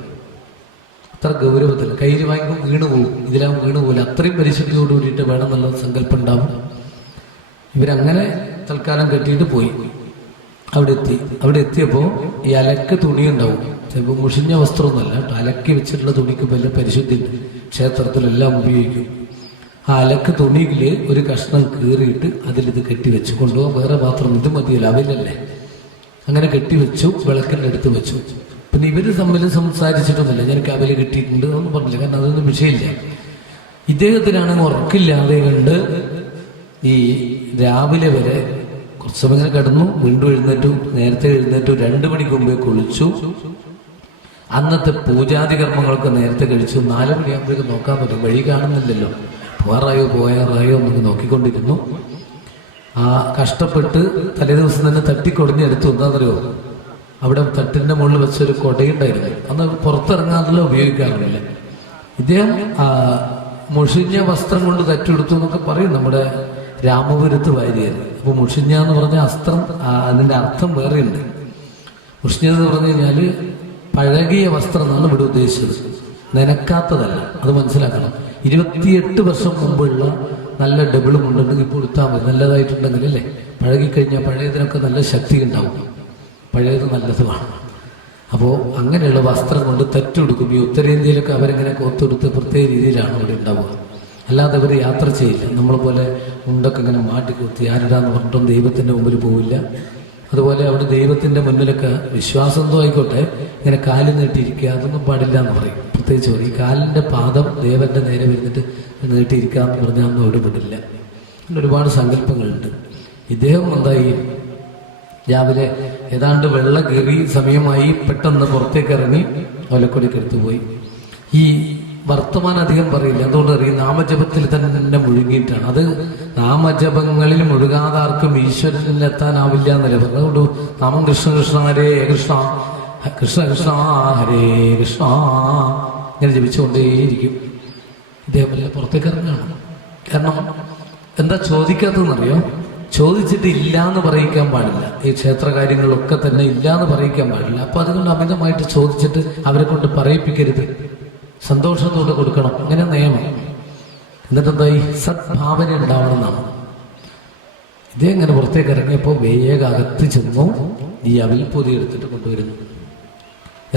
അത്ര ഗൗരവത്തിൽ കയ്യിൽ വാങ്ങിക്കും, വീണു പോകും. ഇതിലാവും വീണു പോകില്ല. അത്രയും പരിശുദ്ധിയോട് കൂടിയിട്ട് വേണം എന്നുള്ള സങ്കല്പം ഉണ്ടാവും. ഇവരങ്ങനെ തൽക്കാലം കെട്ടിയിട്ട് പോയി. അവിടെ എത്തിയപ്പോൾ ഈ അലക്ക് തുണി ഉണ്ടാവും. ചിലപ്പോൾ മുഷിഞ്ഞ വസ്ത്രമൊന്നുമല്ല കേട്ടോ, അലക്കി വെച്ചിട്ടുള്ള തുണിക്ക് വലിയ പരിശുദ്ധി ഉണ്ട്. ക്ഷേത്രത്തിലെല്ലാം ഉപയോഗിക്കും. ആ അലക്ക് തുണിയിൽ ഒരു കഷ്ണം കീറിയിട്ട് അതിലിത് കെട്ടിവെച്ചു കൊണ്ടുപോകാൻ. വേറെ പാത്രം ഇത് മതിയല്ലോ, അവലല്ലേ. അങ്ങനെ കെട്ടിവെച്ചു, വിളക്കിൻ്റെ അടുത്ത് വെച്ചു. പിന്നെ ഇവർ തമ്മിൽ സംസാരിച്ചിട്ടൊന്നുമില്ല. എനിക്ക് അവല് കിട്ടിയിട്ടുണ്ട് എന്നൊന്നും പറഞ്ഞില്ല, കാരണം അതൊന്നും വിഷയമില്ല. ഇദ്ദേഹത്തിനാണെങ്കിൽ ഉറക്കില്ലാതെ കണ്ട് ഈ രാവിലെ വരെ കുറച്ച് സമയം ഇങ്ങനെ കിടന്നു, വീണ്ടും എഴുന്നേറ്റു, നേരത്തെ എഴുന്നേറ്റു, 2 മണിക്ക് മുമ്പേ കുളിച്ചു. അന്നത്തെ പൂജാതി കർമ്മങ്ങളൊക്കെ നേരത്തെ കഴിച്ചു. 4 മണിയാകുമ്പോഴേക്കും നോക്കാൻ പറ്റും, വഴി കാണുന്നില്ലല്ലോ, പോയാറായോ എന്നൊക്കെ നോക്കിക്കൊണ്ടിരുന്നു. ആ കഷ്ടപ്പെട്ട് തലേദിവസം തന്നെ തട്ടിക്കൊടഞ്ഞെടുത്തു. എന്താണെന്നറിയോ? അവിടെ തട്ടിന്റെ മുകളിൽ വെച്ചൊരു കൊടയുണ്ടായിരുന്നു. അന്ന് പുറത്തിറങ്ങാനുള്ള ഉപയോഗിക്കാറില്ല. ഇദ്ദേഹം മുഷിഞ്ഞ വസ്ത്രം കൊണ്ട് തട്ടിയെടുത്തു എന്നൊക്കെ പറയും നമ്മുടെ രാമപുരത്ത് വാര്യർ. അപ്പൊ മുഷിഞ്ഞ എന്ന് പറഞ്ഞ അസ്ത്രം, അതിന്റെ അർത്ഥം വേറെയുണ്ട്. മുഷിഞ്ഞതെന്ന് പറഞ്ഞു കഴിഞ്ഞാൽ പഴകിയ വസ്ത്രം എന്നാണ് ഇവിടെ ഉദ്ദേശിച്ചത്, നനക്കാത്തതല്ല. അത് മനസ്സിലാക്കണം. 28 വർഷം മുമ്പുള്ള നല്ല ഡബിൾ മുണ്ടുണ്ടെങ്കിൽ ഇപ്പോൾ ഉടുത്താൽ മതി, നല്ലതായിട്ടുണ്ടെങ്കിൽ അല്ലേ. പഴകിക്കഴിഞ്ഞാൽ പഴയതിനൊക്കെ നല്ല ശക്തി ഉണ്ടാവും, പഴയത് നല്ലതുമാണ്. അപ്പോൾ അങ്ങനെയുള്ള വസ്ത്രം കൊണ്ട് തെറ്റെടുക്കും. ഈ ഉത്തരേന്ത്യയിലൊക്കെ അവരിങ്ങനെ കോത്തെടുത്ത് പ്രത്യേക രീതിയിലാണ് ഇവിടെ ഉണ്ടാവുക. അല്ലാതെ അവർ യാത്ര ചെയ്യില്ല. നമ്മളെ പോലെ മുണ്ടൊക്കെ ഇങ്ങനെ മാട്ടിക്കൊത്തി ആരിടാന്ന് പറഞ്ഞിട്ടും ദൈവത്തിൻ്റെ മുമ്പിൽ പോവില്ല. അതുപോലെ അവിടെ ദൈവത്തിൻ്റെ മുന്നിലൊക്കെ വിശ്വാസം എന്തോ ആയിക്കോട്ടെ, ഇങ്ങനെ കാല് നീട്ടിയിരിക്കുക അതൊന്നും പാടില്ല എന്ന് പറയും. പ്രത്യേകിച്ച് ഈ കാലിൻ്റെ പാദം ദേവന്റെ നേരെ വരുന്നിട്ട് നീട്ടിയിരിക്കുക എന്ന് പറഞ്ഞാൽ ഒന്നും അവിടെ വിടില്ല. ഒരുപാട് സങ്കല്പങ്ങളുണ്ട്. ഇദ്ദേഹം എന്തായി, രാവിലെ ഏതാണ്ട് വെള്ള കയറി സമയമായി, പെട്ടെന്ന് പുറത്തേക്ക് ഇറങ്ങി ഓലക്കൊടിക്ക് എടുത്തു പോയി. ഈ വർത്തമാനം അധികം പറയില്ല, അതുകൊണ്ട് അറിയും നാമജപത്തിൽ തന്നെ മുഴുകിയിട്ടാണ്. അത് നാമജപങ്ങളിൽ മുഴുകാതെ ആർക്കും ഈശ്വരനിലെത്താനാവില്ല എന്നല്ലേ പറഞ്ഞു. അതുകൊണ്ട് നാമം കൃഷ്ണ കൃഷ്ണ ഹരേ കൃഷ്ണ കൃഷ്ണ കൃഷ്ണ ഹരേ കൃഷ്ണ ഇങ്ങനെ ജപിച്ചുകൊണ്ടേയിരിക്കും. ഇദ്ദേഹം വല്ല പുറത്തേക്ക് ഇറങ്ങണം. കാരണം എന്താ ചോദിക്കാത്തതെന്നറിയോ? ചോദിച്ചിട്ട് ഇല്ല എന്ന് പറയിക്കാൻ പാടില്ല. ഈ ക്ഷേത്ര കാര്യങ്ങളിലൊക്കെ തന്നെ ഇല്ല എന്ന് പറയിക്കാൻ പാടില്ല. അപ്പൊ അതുകൊണ്ട് അമിതമായിട്ട് ചോദിച്ചിട്ട് അവരെ കൊണ്ട് പറയിപ്പിക്കരുത്. സന്തോഷത്തോടെ കൊടുക്കണം. അങ്ങനെ നിയമം. എന്നിട്ടെന്തായി സദ്ഭാവന ഉണ്ടാവണം എന്നാണ്. ഇതേ ഇങ്ങനെ പുറത്തേക്ക് ഇറങ്ങിയപ്പോൾ വേഗം അകത്ത് ചെന്നു ഈ അവിൽപ്പൊതി എടുത്തിട്ട് കൊണ്ടുവരുന്നു.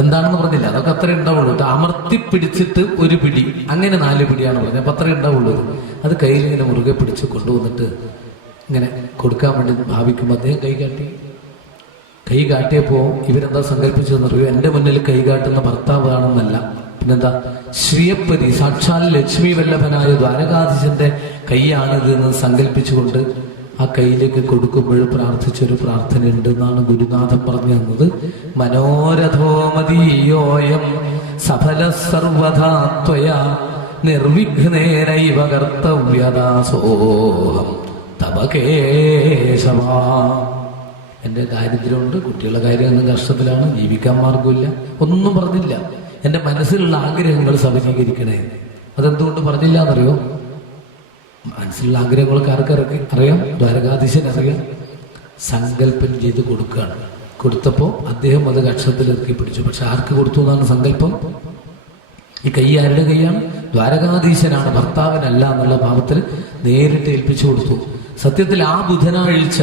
എന്താണെന്ന് പറഞ്ഞില്ല. അതൊക്കെ അത്രേ ഉണ്ടാവുള്ളൂ. അമർത്തിപ്പിടിച്ചിട്ട് ഒരു പിടി, അങ്ങനെ 4 പിടിയാണ് പറഞ്ഞത്. അപ്പൊ അത്രേ ഉണ്ടാവുള്ളൂ. അത് കയ്യിൽ ഇങ്ങനെ മുറുകെ പിടിച്ച് കൊണ്ടുവന്നിട്ട് ഇങ്ങനെ കൊടുക്കാൻ വേണ്ടി ഭാവിക്കുമ്പോൾ അദ്ദേഹം കൈ കാട്ടിയപ്പോ ഇവരെന്താ സങ്കല്പിച്ചതെന്നറിയോ? എന്റെ മുന്നിൽ കൈ കാട്ടുന്ന ഭർത്താവാണെന്നല്ല, പിന്നെന്താ, ശ്രീയപ്പതി സാക്ഷാൽ ലക്ഷ്മി വല്ലഭനായ ദ്വാരകാധീശന്റെ കൈയാണിത് എന്ന് സങ്കല്പിച്ചുകൊണ്ട് ആ കയ്യിലേക്ക് കൊടുക്കുമ്പോൾ പ്രാർത്ഥിച്ചൊരു പ്രാർത്ഥന ഉണ്ട് എന്നാണ് ഗുരുനാഥൻ പറഞ്ഞു തന്നത്. മനോരഥോമതീയോയം സഫല സർവധാത്വയാ നിർവിഘ്നേനൈവ കർത്തവ്യദാസോഹം തവ കേശവ. എൻ്റെ ദാരിദ്ര്യമുണ്ട്, കുട്ടികളുടെ കാര്യമൊന്നും കഷ്ടത്തിലാണ്, ജീവിക്കാൻ മാർഗമില്ല, ഒന്നും പറഞ്ഞില്ല. എൻ്റെ മനസ്സിലുള്ള ആഗ്രഹങ്ങൾ സഫലീകരിക്കണേ. അതെന്തുകൊണ്ട് പറഞ്ഞില്ല എന്നറിയോ? മനസ്സിലുള്ള ആഗ്രഹങ്ങളൊക്കെ ആർക്കിറക്കി അറിയാം? ദ്വാരകാധീശൻ അറിയാം. സങ്കല്പം ചെയ്ത് കൊടുക്കുകയാണ്. കൊടുത്തപ്പോൾ അദ്ദേഹം അത് കക്ഷത്തിലിറക്കി പിടിച്ചു. പക്ഷെ ആർക്ക് കൊടുത്തു എന്നാണ് സങ്കല്പം? ഈ കൈ ആരുടെ കൈയാണ്? ദ്വാരകാധീശനാണ്, ഭർത്താവിനല്ല എന്നുള്ള ഭാവത്തിൽ നേരിട്ട് ഏൽപ്പിച്ചു കൊടുത്തു. സത്യത്തിൽ ആ ബുധനാഴ്ച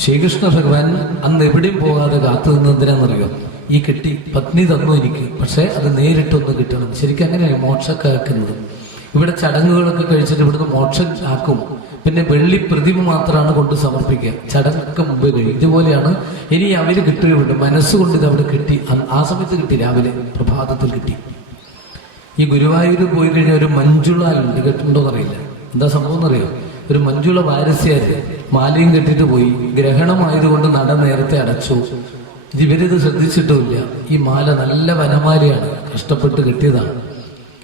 ശ്രീകൃഷ്ണ ഭഗവാൻ അന്ന് എവിടെയും പോകാതെ കാത്തു നിന്നതിനാണെന്നറിയോ? ഈ കെട്ടി പത്നി തന്നു എനിക്ക്, പക്ഷെ അത് നേരിട്ടൊന്ന് കിട്ടണം. ശരിക്കും അങ്ങനെയാണ് മോക്ഷമൊക്കെ ആക്കുന്നത്. ഇവിടെ ചടങ്ങുകളൊക്കെ കഴിച്ചിട്ട് ഇവിടുന്ന് മോക്ഷം ആക്കും. പിന്നെ വെള്ളി പ്രതിമ മാത്രമാണ് കൊണ്ട് സമർപ്പിക്കുക. ചടങ്ങൊക്കെ മുമ്പേ കഴിയും. ഇതുപോലെയാണ് ഇനി അവര് കിട്ടുകയുണ്ട്. മനസ്സുകൊണ്ട് ഇത് അവിടെ കിട്ടി. ആ സമയത്ത് കിട്ടി, രാവിലെ പ്രഭാതത്തിൽ കിട്ടി. ഈ ഗുരുവായൂർ പോയി കഴിഞ്ഞാൽ ഒരു മഞ്ജുളാലുണ്ട്, കേട്ടിട്ടുണ്ടോന്ന് അറിയില്ല. എന്താ സംഭവം എന്നറിയോ? ഒരു മഞ്ജുള വാരസ്യാര് മാലയും കെട്ടിട്ട് പോയി. ഗ്രഹണമായതുകൊണ്ട് നട നേരത്തെ അടച്ചു. ഇവരിത് ശ്രദ്ധിച്ചിട്ടുമില്ല. ഈ മാല നല്ല വനമാലയാണ്, കഷ്ടപ്പെട്ട് കെട്ടിയതാണ്.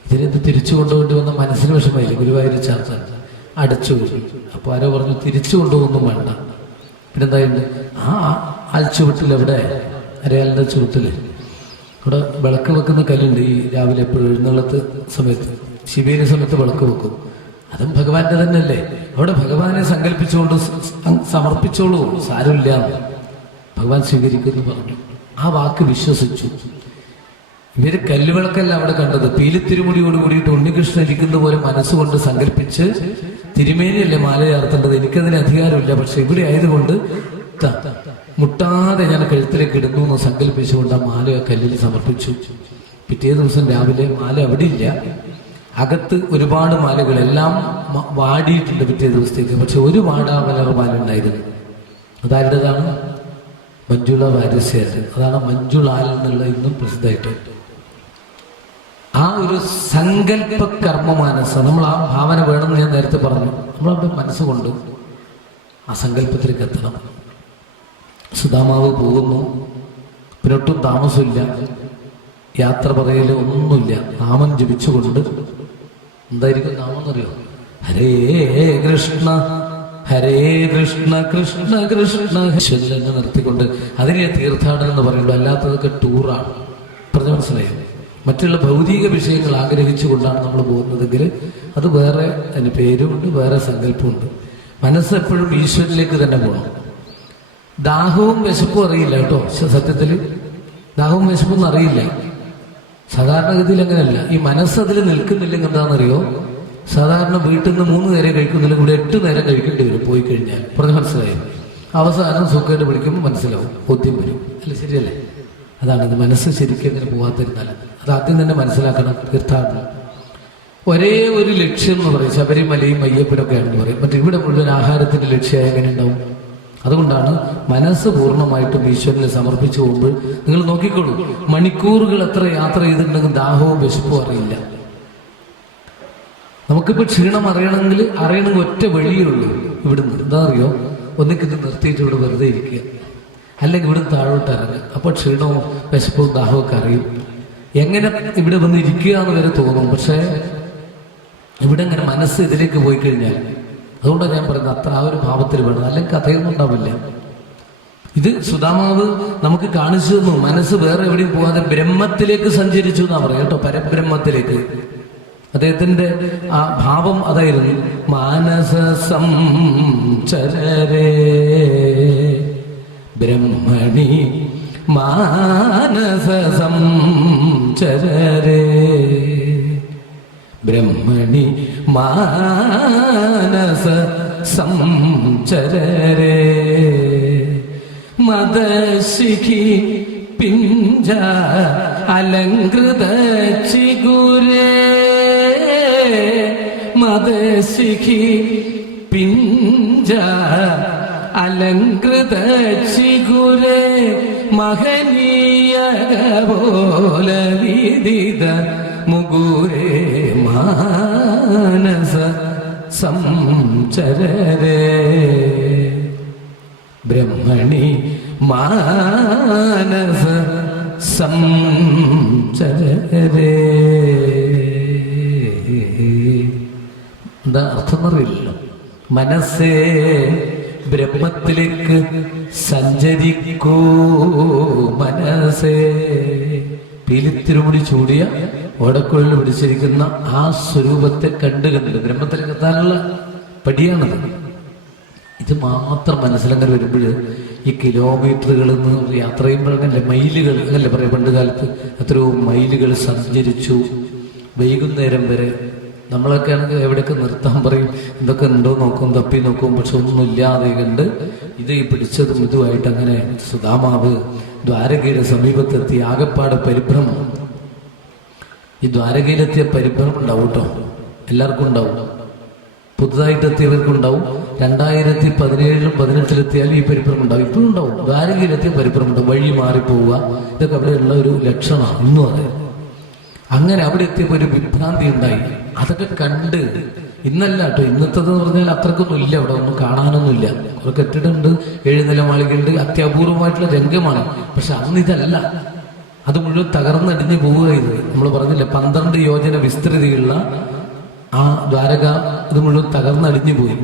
ഇതിനെന്ത് തിരിച്ചു കൊണ്ടുപോയി വന്ന മനസ്സിന് വിഷമമില്ല. ഗുരുവായൂർ ചാർത്താൻ അടച്ചു. അപ്പൊ ആരോ പറഞ്ഞു തിരിച്ചു കൊണ്ടുപോകുന്നും വേണ്ട. പിന്നെന്തായാലും ആ ആൽച്ചുവട്ടിൽ എവിടെ അരയാലിന്റെ ചുവട്ടില് അവിടെ വിളക്ക് വെക്കുന്ന കല്ലുണ്ട്. ഈ രാവിലെ എപ്പോഴും എഴുന്നള്ളത്ത് സമയത്ത്, ശിവേരി സമയത്ത് വിളക്ക് വെക്കും. അതും ഭഗവാന്റെ തന്നെയല്ലേ. അവിടെ ഭഗവാനെ സങ്കല്പിച്ചുകൊണ്ട് സമർപ്പിച്ചോളൂ, സാരമില്ല, ഭഗവാൻ സ്വീകരിക്കുന്നു പറഞ്ഞു. ആ വാക്ക് വിശ്വസിച്ചു. ഇവര് കല്ലുവിളക്കല്ല അവിടെ കണ്ടത്. പീലിത്തിരുമുടിയോട് കൂടിയിട്ട് ഉണ്ണികൃഷ്ണൻ ഇരിക്കുന്ന പോലെ മനസ്സുകൊണ്ട് സങ്കല്പിച്ച്, തിരുമേനിയല്ലേ മാല ചേർത്തേണ്ടത്, എനിക്കതിന് അധികാരമില്ല, പക്ഷെ ഇവിടെ ആയതുകൊണ്ട് മുട്ടാതെ ഞാൻ കഴുത്തിലേക്ക് ഇടുന്നു എന്ന് സങ്കല്പിച്ചുകൊണ്ട് ആ മാല കല്ലിൽ സമർപ്പിച്ചു. പിറ്റേ ദിവസം രാവിലെ മാല അവിടെ ഇല്ല. അകത്ത് ഒരുപാട് മാലകൾ എല്ലാം വാടിയിട്ടുണ്ട് പിറ്റേ ദിവസത്തേക്ക്. പക്ഷെ ഒരു വാടാമലർ മാല ഉണ്ടായിരുന്നു. അതാരുടേതാണ്? മഞ്ജുള വാരസ്യാര്. അതാണ് മഞ്ജുളാൽ എന്നുള്ള ഇന്നും പ്രസിദ്ധമായിട്ട്. ആ ഒരു സങ്കല്പ കർമ്മമാനസ, നമ്മൾ ആ ഭാവന വേണമെന്ന് ഞാൻ നേരത്തെ പറഞ്ഞു. നമ്മളവിടെ മനസ്സുകൊണ്ട് ആ സങ്കല്പത്തിലേക്ക് എത്തണം. സുധാമാവ് പോകുന്നു, പിന്നൊട്ടും താമസമില്ല, യാത്ര പറയല് ഒന്നുമില്ല, നാമം ജപിച്ചുകൊണ്ട്. എന്തായിരിക്കും നാമം എന്നറിയോ? ഹരേ കൃഷ്ണ ഹരേ കൃഷ്ണ കൃഷ്ണ കൃഷ്ണ. ഈശ്വരനെ നിർത്തിക്കൊണ്ട് അതിനെ തീർത്ഥാടനം എന്ന് പറയുള്ളൂ. അല്ലാത്തതൊക്കെ ടൂറാണ്. പറഞ്ഞ മനസ്സിലായോ? മറ്റുള്ള ഭൗതിക വിഷയങ്ങൾ ആഗ്രഹിച്ചുകൊണ്ടാണ് നമ്മൾ പോകുന്നതെങ്കിൽ അത് വേറെ, അതിന് പേരുമുണ്ട്, വേറെ സങ്കല്പമുണ്ട്. മനസ്സെപ്പോഴും ഈശ്വരനിലേക്ക് തന്നെ പോകണം. ദാഹവും വിശപ്പും അറിയില്ല കേട്ടോ. സത്യത്തിൽ ദാഹവും വിശപ്പൊന്നും അറിയില്ല. സാധാരണഗതിയിൽ അങ്ങനെയല്ല. ഈ മനസ്സതിൽ നിൽക്കുന്നില്ലെങ്കിൽ എന്താണെന്നറിയോ? സാധാരണ വീട്ടിൽ നിന്ന് 3 നേരം കഴിക്കുന്നില്ലെങ്കിൽ ഇവിടെ 8 നേരം കഴിക്കേണ്ടി വരും പോയി കഴിഞ്ഞാൽ. പറഞ്ഞ് മനസ്സിലായി? അവസാനം സുഖമായിട്ട് വിളിക്കുമ്പോൾ മനസ്സിലാവും, ബോധ്യം വരും. അല്ല, ശരിയല്ലേ? അതാണ് ഇത്. മനസ്സ് ശരിക്കും ഇങ്ങനെ പോകാതിരുന്നാൽ അത് ആദ്യം തന്നെ മനസ്സിലാക്കണം. തീർത്ഥാടനം ഒരേ ഒരു ലക്ഷ്യം എന്ന് പറയും. ശബരിമലയും അയ്യപ്പനൊക്കെയാണെന്ന് പറയും. മറ്റേ ഇവിടെ മുഴുവൻ ആഹാരത്തിന്റെ ലക്ഷ്യമായി എങ്ങനെ ഉണ്ടാവും? അതുകൊണ്ടാണ് മനസ്സ് പൂർണ്ണമായിട്ടും ഈശ്വരനെ സമർപ്പിച്ചു പോകുമ്പോൾ നിങ്ങൾ നോക്കിക്കോളൂ, മണിക്കൂറുകൾ എത്ര യാത്ര ചെയ്തിട്ടുണ്ടെങ്കിൽ ദാഹവും വിശപ്പും അറിയില്ല. നമുക്കിപ്പോൾ ക്ഷീണം അറിയണമെങ്കിൽ ഒറ്റ വഴിയുള്ളൂ. ഇവിടുന്ന് എന്താ അറിയോ? ഒന്നിക്കിത് നിർത്തിയിട്ട് ഇവിടെ വെറുതെ ഇരിക്കുക, അല്ലെങ്കിൽ ഇവിടെ താഴോട്ട് ഇറങ്ങുക. അപ്പോൾ ക്ഷീണവും വിശപ്പും ദാഹവും ഒക്കെ അറിയും. എങ്ങനെ ഇവിടെ വന്ന് ഇരിക്കുക എന്ന് വരെ തോന്നും. പക്ഷേ ഇവിടെ ഇങ്ങനെ മനസ്സ് ഇതിലേക്ക് പോയി കഴിഞ്ഞാൽ അതുകൊണ്ടാണ് ഞാൻ പറയുന്നത് അത്ര ആ ഒരു ഭാവത്തിൽ വേണം, അല്ലെങ്കിൽ കഥയൊന്നും ഉണ്ടാവില്ല. ഇത് സുധാമാവ് നമുക്ക് കാണിച്ചു തന്നു. മനസ്സ് വേറെ എവിടെയും പോകാതെ ബ്രഹ്മത്തിലേക്ക് സഞ്ചരിച്ചു എന്നാ പറയാം കേട്ടോ, പരബ്രഹ്മത്തിലേക്ക്. അദ്ദേഹത്തിന്റെ ആ ഭാവം അതായിരുന്നു. മാനസ സംചരരേ ബ്രഹ്മണി മാനസ സംചരരേ ബ്രഹ്മണി മാനസ സംചരരേ മദശിഖി പിഞ്ച അലങ്കൃത ചിഗുരേ മദശിഖി പിഞ്ച അലങ്കൃത ചിഗുരേ മഹനീയ പോല വിദിത മുഗുരേ മാനസ സംചരരേ ബ്രഹ്മണി മാനസ സംചരരേ. എന്താ അർത്ഥം അറിയില്ലല്ലോ. മനസ്സേ ബ്രഹ്മത്തിലേക്ക് സഞ്ചരിക്കൂ, മനസ്സേ. പീലിത്തിരുമുടി ചൂടിയ ഓടക്കുഴലിൽ പിടിച്ചിരിക്കുന്ന ആ സ്വരൂപത്തെ കണ്ടുകണ്ട് ബ്രഹ്മത്തിലേക്ക് എത്താനുള്ള പടിയാണത്. ഇത് മാത്രം മനസ്സിലങ്ങനെ വരുമ്പോൾ ഈ കിലോമീറ്ററുകളിൽ നിന്ന് യാത്ര ചെയ്യുമ്പോഴല്ലേ, മൈലുകൾ അല്ലേ പറയാം. പണ്ട് കാലത്ത് എത്രയോ മൈലുകൾ സഞ്ചരിച്ചു വൈകുന്നേരം വരെ. നമ്മളൊക്കെ ആണെങ്കിൽ എവിടെയൊക്കെ നിർത്താൻ പറയും, എന്തൊക്കെ ഉണ്ടോ നോക്കും, തപ്പി നോക്കും, പക്ഷെ ഒന്നുമില്ലാതെ കണ്ട് ഇത് ഈ പിടിച്ചതും ഇതുമായിട്ട് അങ്ങനെ സുധാമാവ് ദ്വാരകയുടെ സമീപത്തെത്തി. ആകപ്പാട് പരിഭ്രമം. ഈ ദ്വാരകയിലെത്തിയ പരിഭ്രമം ഉണ്ടാവും കേട്ടോ, എല്ലാവർക്കും ഉണ്ടാവും. പുതുതായിട്ട് എത്തിയവർക്കുണ്ടാവും. 2017 18 ഈ പരിഭ്രമം ഉണ്ടാവും. ഇപ്പോഴും ഉണ്ടാവും. ദ്വാരകയിലെത്തിയ പരിഭ്രമം ഉണ്ടാവും. വഴി മാറിപ്പോവുക, ഇതൊക്കെ അവിടെയുള്ള ഒരു ലക്ഷണമാണ് ഇന്നും. അത് അങ്ങനെ അവിടെ എത്തിയപ്പോൾ ഒരു വിഭ്രാന്തി ഉണ്ടായി. അതൊക്കെ കണ്ട് ഇന്നല്ല കേട്ടോ, ഇന്നത്തേതെന്ന് പറഞ്ഞാൽ അത്രക്കൊന്നും ഇല്ല, അവിടെ ഒന്നും കാണാനൊന്നുമില്ല. കുറെ കെട്ടിടമുണ്ട്, 7 നില മാളികയുണ്ട്, അത്യപൂർവമായിട്ടുള്ള രംഗമാണ്. പക്ഷെ അന്ന് ഇതല്ല, അത് മുഴുവൻ തകർന്നടിഞ്ഞു പോവുക. ഇത് നമ്മൾ പറഞ്ഞില്ലേ, 12 യോജന വിസ്തൃതിയുള്ള ആ ദ്വാരക ഇത് മുഴുവൻ തകർന്നടിഞ്ഞു പോയി.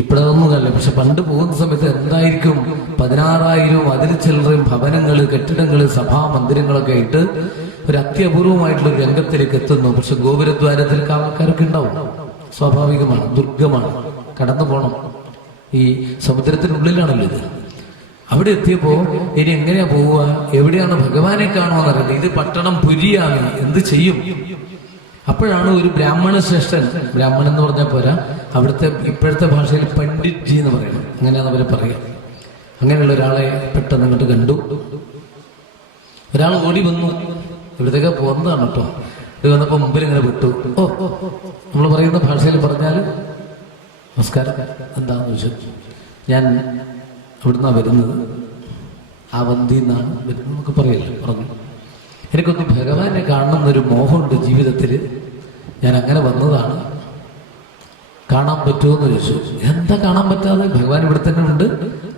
ഇപ്പോഴതൊന്നുമല്ല. പക്ഷെ പണ്ട് പോകുന്ന സമയത്ത് എന്തായിരിക്കും, 16,000 അതിൽ ചില്ലറയും ഭവനങ്ങള്, കെട്ടിടങ്ങള്, സഭാമന്ദിരങ്ങളൊക്കെ ആയിട്ട് ഒരു അത്യപൂർവമായിട്ടുള്ള ഒരു രംഗത്തിലേക്ക് എത്തുന്നു. പക്ഷെ ഗോപുരദ്വാരത്തിൽ ആൾക്കാരൊക്കെ ഉണ്ടാവും, സ്വാഭാവികമാണ്. ദുർഗമാണ്, കടന്നു പോകണം. ഈ സമുദ്രത്തിനുള്ളിലാണല്ലോ ഇത്. അവിടെ എത്തിയപ്പോ ഇനി എങ്ങനെയാ പോവുക, എവിടെയാണ് ഭഗവാനെ കാണുവാന്നറിയില്ല. ഇത് പട്ടണം പുരിയാണ്, എന്ത് ചെയ്യും? അപ്പോഴാണ് ഒരു ബ്രാഹ്മണ ശ്രേഷ്ഠൻ, ബ്രാഹ്മണൻ എന്ന് പറഞ്ഞാൽ പോരാ, അവിടുത്തെ ഇപ്പോഴത്തെ ഭാഷയിൽ പണ്ഡിറ്റ് ജി എന്ന് പറയണം, അങ്ങനെയാണ് അവരെ പറയുക. അങ്ങനെയുള്ള ഒരാളെ പെട്ടെന്ന് അങ്ങോട്ട് കണ്ടു. ഒരാൾ ഓടി വന്നു, ഇവിടത്തേക്ക് പോകുന്നതാണ് കേട്ടോ. ഇത് വന്നപ്പോ മുമ്പിൽ ഇങ്ങനെ വിട്ടു. ഓ, നമ്മൾ പറയുന്ന ഭാഷയിൽ പറഞ്ഞാൽ നമസ്കാരം, എന്താന്ന് ചോദിച്ചു. ഞാൻ ഇവിടുന്നാണ് വരുന്നത്, അവന്തി എന്നാണ് വരുന്നത് എന്നൊക്കെ പറയല്ലോ. പറഞ്ഞു, എനിക്കൊന്ന് ഭഗവാനെ കാണണമെന്നൊരു മോഹമുണ്ട് ജീവിതത്തിൽ, ഞാൻ അങ്ങനെ വന്നതാണ്, കാണാൻ പറ്റുമോ എന്ന് ചോദിച്ചു. എന്താ കാണാൻ പറ്റാതെ, ഭഗവാൻ ഇവിടെ തന്നെ ഉണ്ട്,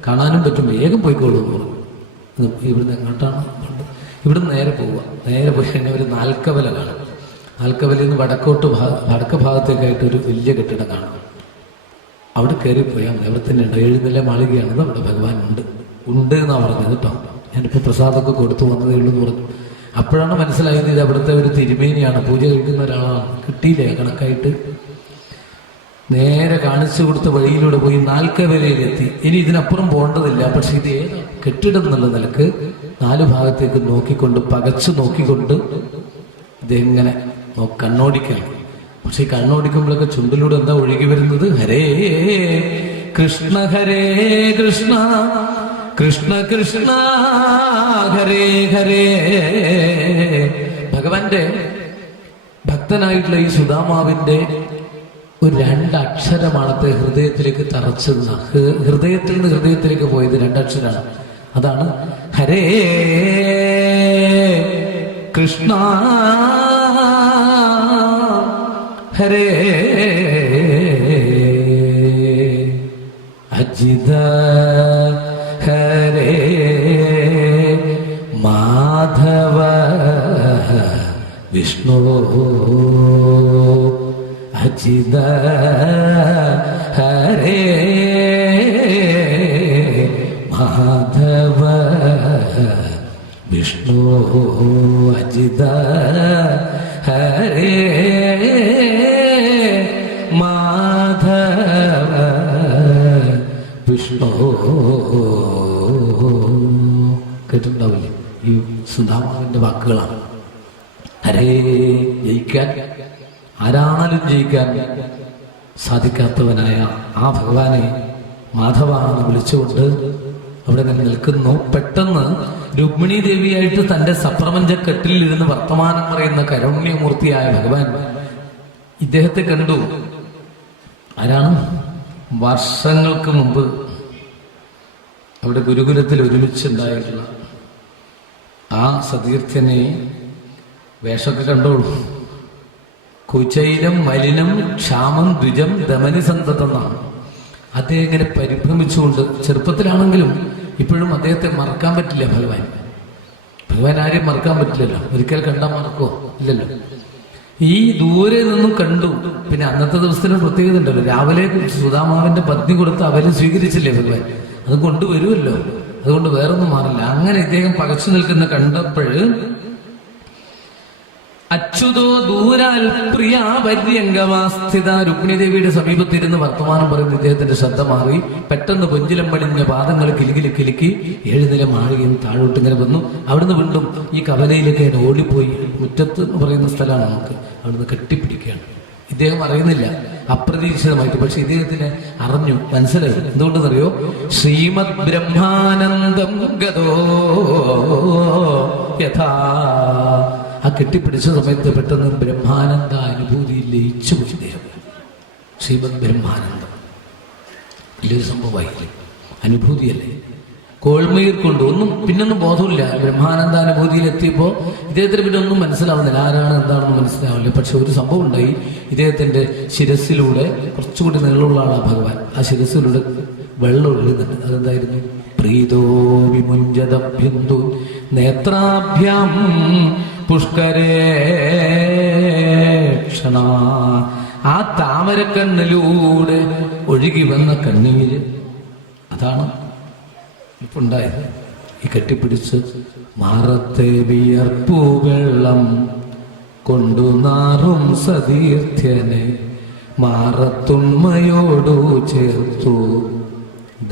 കാണാനും പറ്റും, വേഗം പോയിക്കോളൂ എന്ന് പറഞ്ഞു. ഇവിടുന്ന് എങ്ങോട്ടാണ്? ഇവിടുന്ന് നേരെ പോവുക. നേരെ പോയി കഴിഞ്ഞാൽ ഒരു നാൽക്കവല കാണും. നാൽക്കവലയിൽ നിന്ന് വടക്ക് ഭാഗത്തേക്കായിട്ട് ഒരു വലിയ കെട്ടിടം കാണും. അവിടെ കയറി പോയാൽ അവിടെ തന്നെ ഉണ്ട്. 7 നില മാളികയാണത്, അവിടെ ഭഗവാൻ ഉണ്ട് എന്നാണ് പറഞ്ഞത് കേട്ടോ. ഞാനിപ്പോൾ പ്രസാദമൊക്കെ കൊടുത്തു വന്നതേ ഉള്ളൂ എന്ന് പറഞ്ഞു. അപ്പോഴാണ് മനസ്സിലായത് ഇത് അവിടുത്തെ ഒരു തിരുമേനിയാണ്, പൂജ കഴിക്കുന്ന ഒരാളാണ്. കിട്ടിയില്ലേ കണക്കായിട്ട്. നേരെ കാണിച്ചു കൊടുത്ത വഴിയിലൂടെ പോയി നാൽക്കവലയിലെത്തി. ഇനി ഇതിനപ്പുറം പോകേണ്ടതില്ല. പക്ഷെ ഇത് കെട്ടിടം എന്നുള്ള നിലക്ക് 4 ഭാഗത്തേക്ക് നോക്കിക്കൊണ്ട്, പകച്ചു നോക്കിക്കൊണ്ട് ഇതെങ്ങനെ കണ്ണോടിക്കണം. പക്ഷെ ഈ കണ്ണോടിക്കുമ്പോഴൊക്കെ ചുണ്ടിലൂടെ എന്താ ഒഴുകി വരുന്നത്? ഹരേ കൃഷ്ണ ഹരേ കൃഷ്ണ കൃഷ്ണ കൃഷ്ണ ഹരേ ഹരേ. ഭഗവാന്റെ ഭക്തനായിട്ടുള്ള ഈ സുധാമാവിന്റെ ഒരു 2 അക്ഷരമാണത്തെ ഹൃദയത്തിലേക്ക് തറച്ചത്. ഹൃദയത്തിൽ നിന്ന് ഹൃദയത്തിലേക്ക് പോയത് 2 അക്ഷരമാണ്. അതാണ് ഹരേ കൃഷ്ണ ഹരേ അജിത ഹരേ മാധവ വിഷ്ണു അജിത ഹരേ അജിത ഹരേ മാധവ വിഷ്ണു. കേട്ടിട്ടുണ്ടാവില്ലേ? ഈ സുധാമാവിന്റെ വാക്കുകളാണ്. ഹരേ, ജയിക്കാൻ ആരാലും ജയിക്കാൻ സാധിക്കാത്തവനായ ആ ഭഗവാനെ മാധവാണെന്ന് വിളിച്ചുകൊണ്ട് അവിടെ നിന്ന് നിൽക്കുന്നു. പെട്ടെന്ന് രുക്മിണി ദേവിയായിട്ട് തന്റെ സപ്രപഞ്ചക്കെട്ടിൽ ഇരുന്ന് വർത്തമാനം പറയുന്ന കരുണ്യമൂർത്തിയായ ഭഗവാൻ ഇദ്ദേഹത്തെ കണ്ടു. ആരാണ്? വർഷങ്ങൾക്ക് മുമ്പ് അവിടെ ഗുരുകുലത്തിൽ ഒരുമിച്ചുണ്ടായിട്ടുള്ള ആ സതീർത്ഥ്യനെ വേഷമൊക്കെ കണ്ടോളൂ. കുചൈലം മലിനം ക്ഷാമം ദ്വിജം ദമനി സന്തതമെന്നാണ്. അദ്ദേഹം ഇങ്ങനെ പരിഭ്രമിച്ചുകൊണ്ട്, ചെറുപ്പത്തിലാണെങ്കിലും ഇപ്പോഴും അദ്ദേഹത്തെ മറക്കാൻ പറ്റില്ല ഭഗവാൻ. ഭഗവാൻ ആരെയും മറക്കാൻ പറ്റില്ലല്ലോ. ഒരിക്കൽ കണ്ടാൽ മറക്കോ? ഇല്ലല്ലോ. ഈ ദൂരെ നിന്നും കണ്ടു. പിന്നെ അന്നത്തെ ദിവസത്തിന് പ്രത്യേകത ഉണ്ടല്ലോ, രാവിലെ സുധാമാവിന്റെ പത്നി കൊടുത്ത് അവരെ സ്വീകരിച്ചില്ലേ ഭഗവാൻ, അത് കൊണ്ടുവരുമല്ലോ. അതുകൊണ്ട് വേറൊന്നും മാറില്ല. അങ്ങനെ ഇദ്ദേഹം പകച്ചു നിൽക്കുന്ന കണ്ടപ്പോഴ് അച്യുതോ ദൂരാൽ പ്രിയ പര്യങ്കമാസ്ഥിത രുക്മിണി ദേവിയുടെ സമീപത്തിരുന്ന് വർത്തമാനം പറയുന്ന ഇദ്ദേഹത്തിന്റെ ശ്രദ്ധ മാറി. പെട്ടെന്ന് പൊഞ്ചിലം പടിഞ്ഞ പാദങ്ങൾ കിലുകിലി കിലുക്കി 7 നില മാളികയും താഴോട്ട് ഇങ്ങനെ വന്നു. അവിടുന്ന് വീണ്ടും ഈ കവലയിലേക്ക് ഞാൻ ഓടിപ്പോയി. മുറ്റത്ത് എന്ന് പറയുന്ന സ്ഥലമാണ് നമുക്ക്. അവിടുന്ന് കെട്ടിപ്പിടിക്കുകയാണ്. ഇദ്ദേഹം അറിയുന്നില്ല, അപ്രതീക്ഷിതമായിട്ട്. പക്ഷെ ഇദ്ദേഹത്തിന് അറിഞ്ഞു, മനസ്സിലായി. എന്തുകൊണ്ടെന്നറിയോ? ശ്രീമദ് ബ്രഹ്മാനന്ദം ഗതോ യഥാ. ആ കെട്ടിപ്പിടിച്ച സമയത്ത് പെട്ടെന്ന് ബ്രഹ്മാനന്ദ അനുഭൂതിയിൽ ലയിച്ചു പോയി ഇദ്ദേഹം. ശ്രീമദ് ബ്രഹ്മാനന്ദം വലിയൊരു സംഭവമായില്ലേ? അനുഭൂതിയല്ലേ? കോൾമീർ കൊണ്ട് പിന്നൊന്നും ബോധമില്ല. ബ്രഹ്മാനന്ദാനുഭൂതിയിൽ എത്തിയപ്പോൾ ഇദ്ദേഹത്തിന് പിന്നെ ഒന്നും മനസ്സിലാവുന്നില്ല, ആരാണ് എന്താണെന്ന് മനസ്സിലാവില്ല. പക്ഷെ ഒരു സംഭവം ഉണ്ടായി. ഇദ്ദേഹത്തിന്റെ ശിരസിലൂടെ, കുറച്ചുകൂടി നീളമുള്ള ആളാ ഭഗവാൻ, ആ ശിരസിലൂടെ വെള്ളം ഒഴുകുന്നുണ്ട്. അതെന്തായിരുന്നു? പ്രീതോ വിമുഞ്ചതഭ്യന്തു നേത്രാഭ്യാം പുഷ്കരേക്ഷണ. ആ താമരക്കണ്ണിലൂടെ ഒഴുകി വന്ന കണ്ണീര്, അതാണ് ഇപ്പൊ ഉണ്ടായത്. ഈ കെട്ടിപ്പിടിച്ച് മാറത്തെ വിയർപ്പു വെള്ളം കൊണ്ടു നാറും സതീർത്ഥ്യനെ മാറത്തുണ്മയോടു ചേർത്തു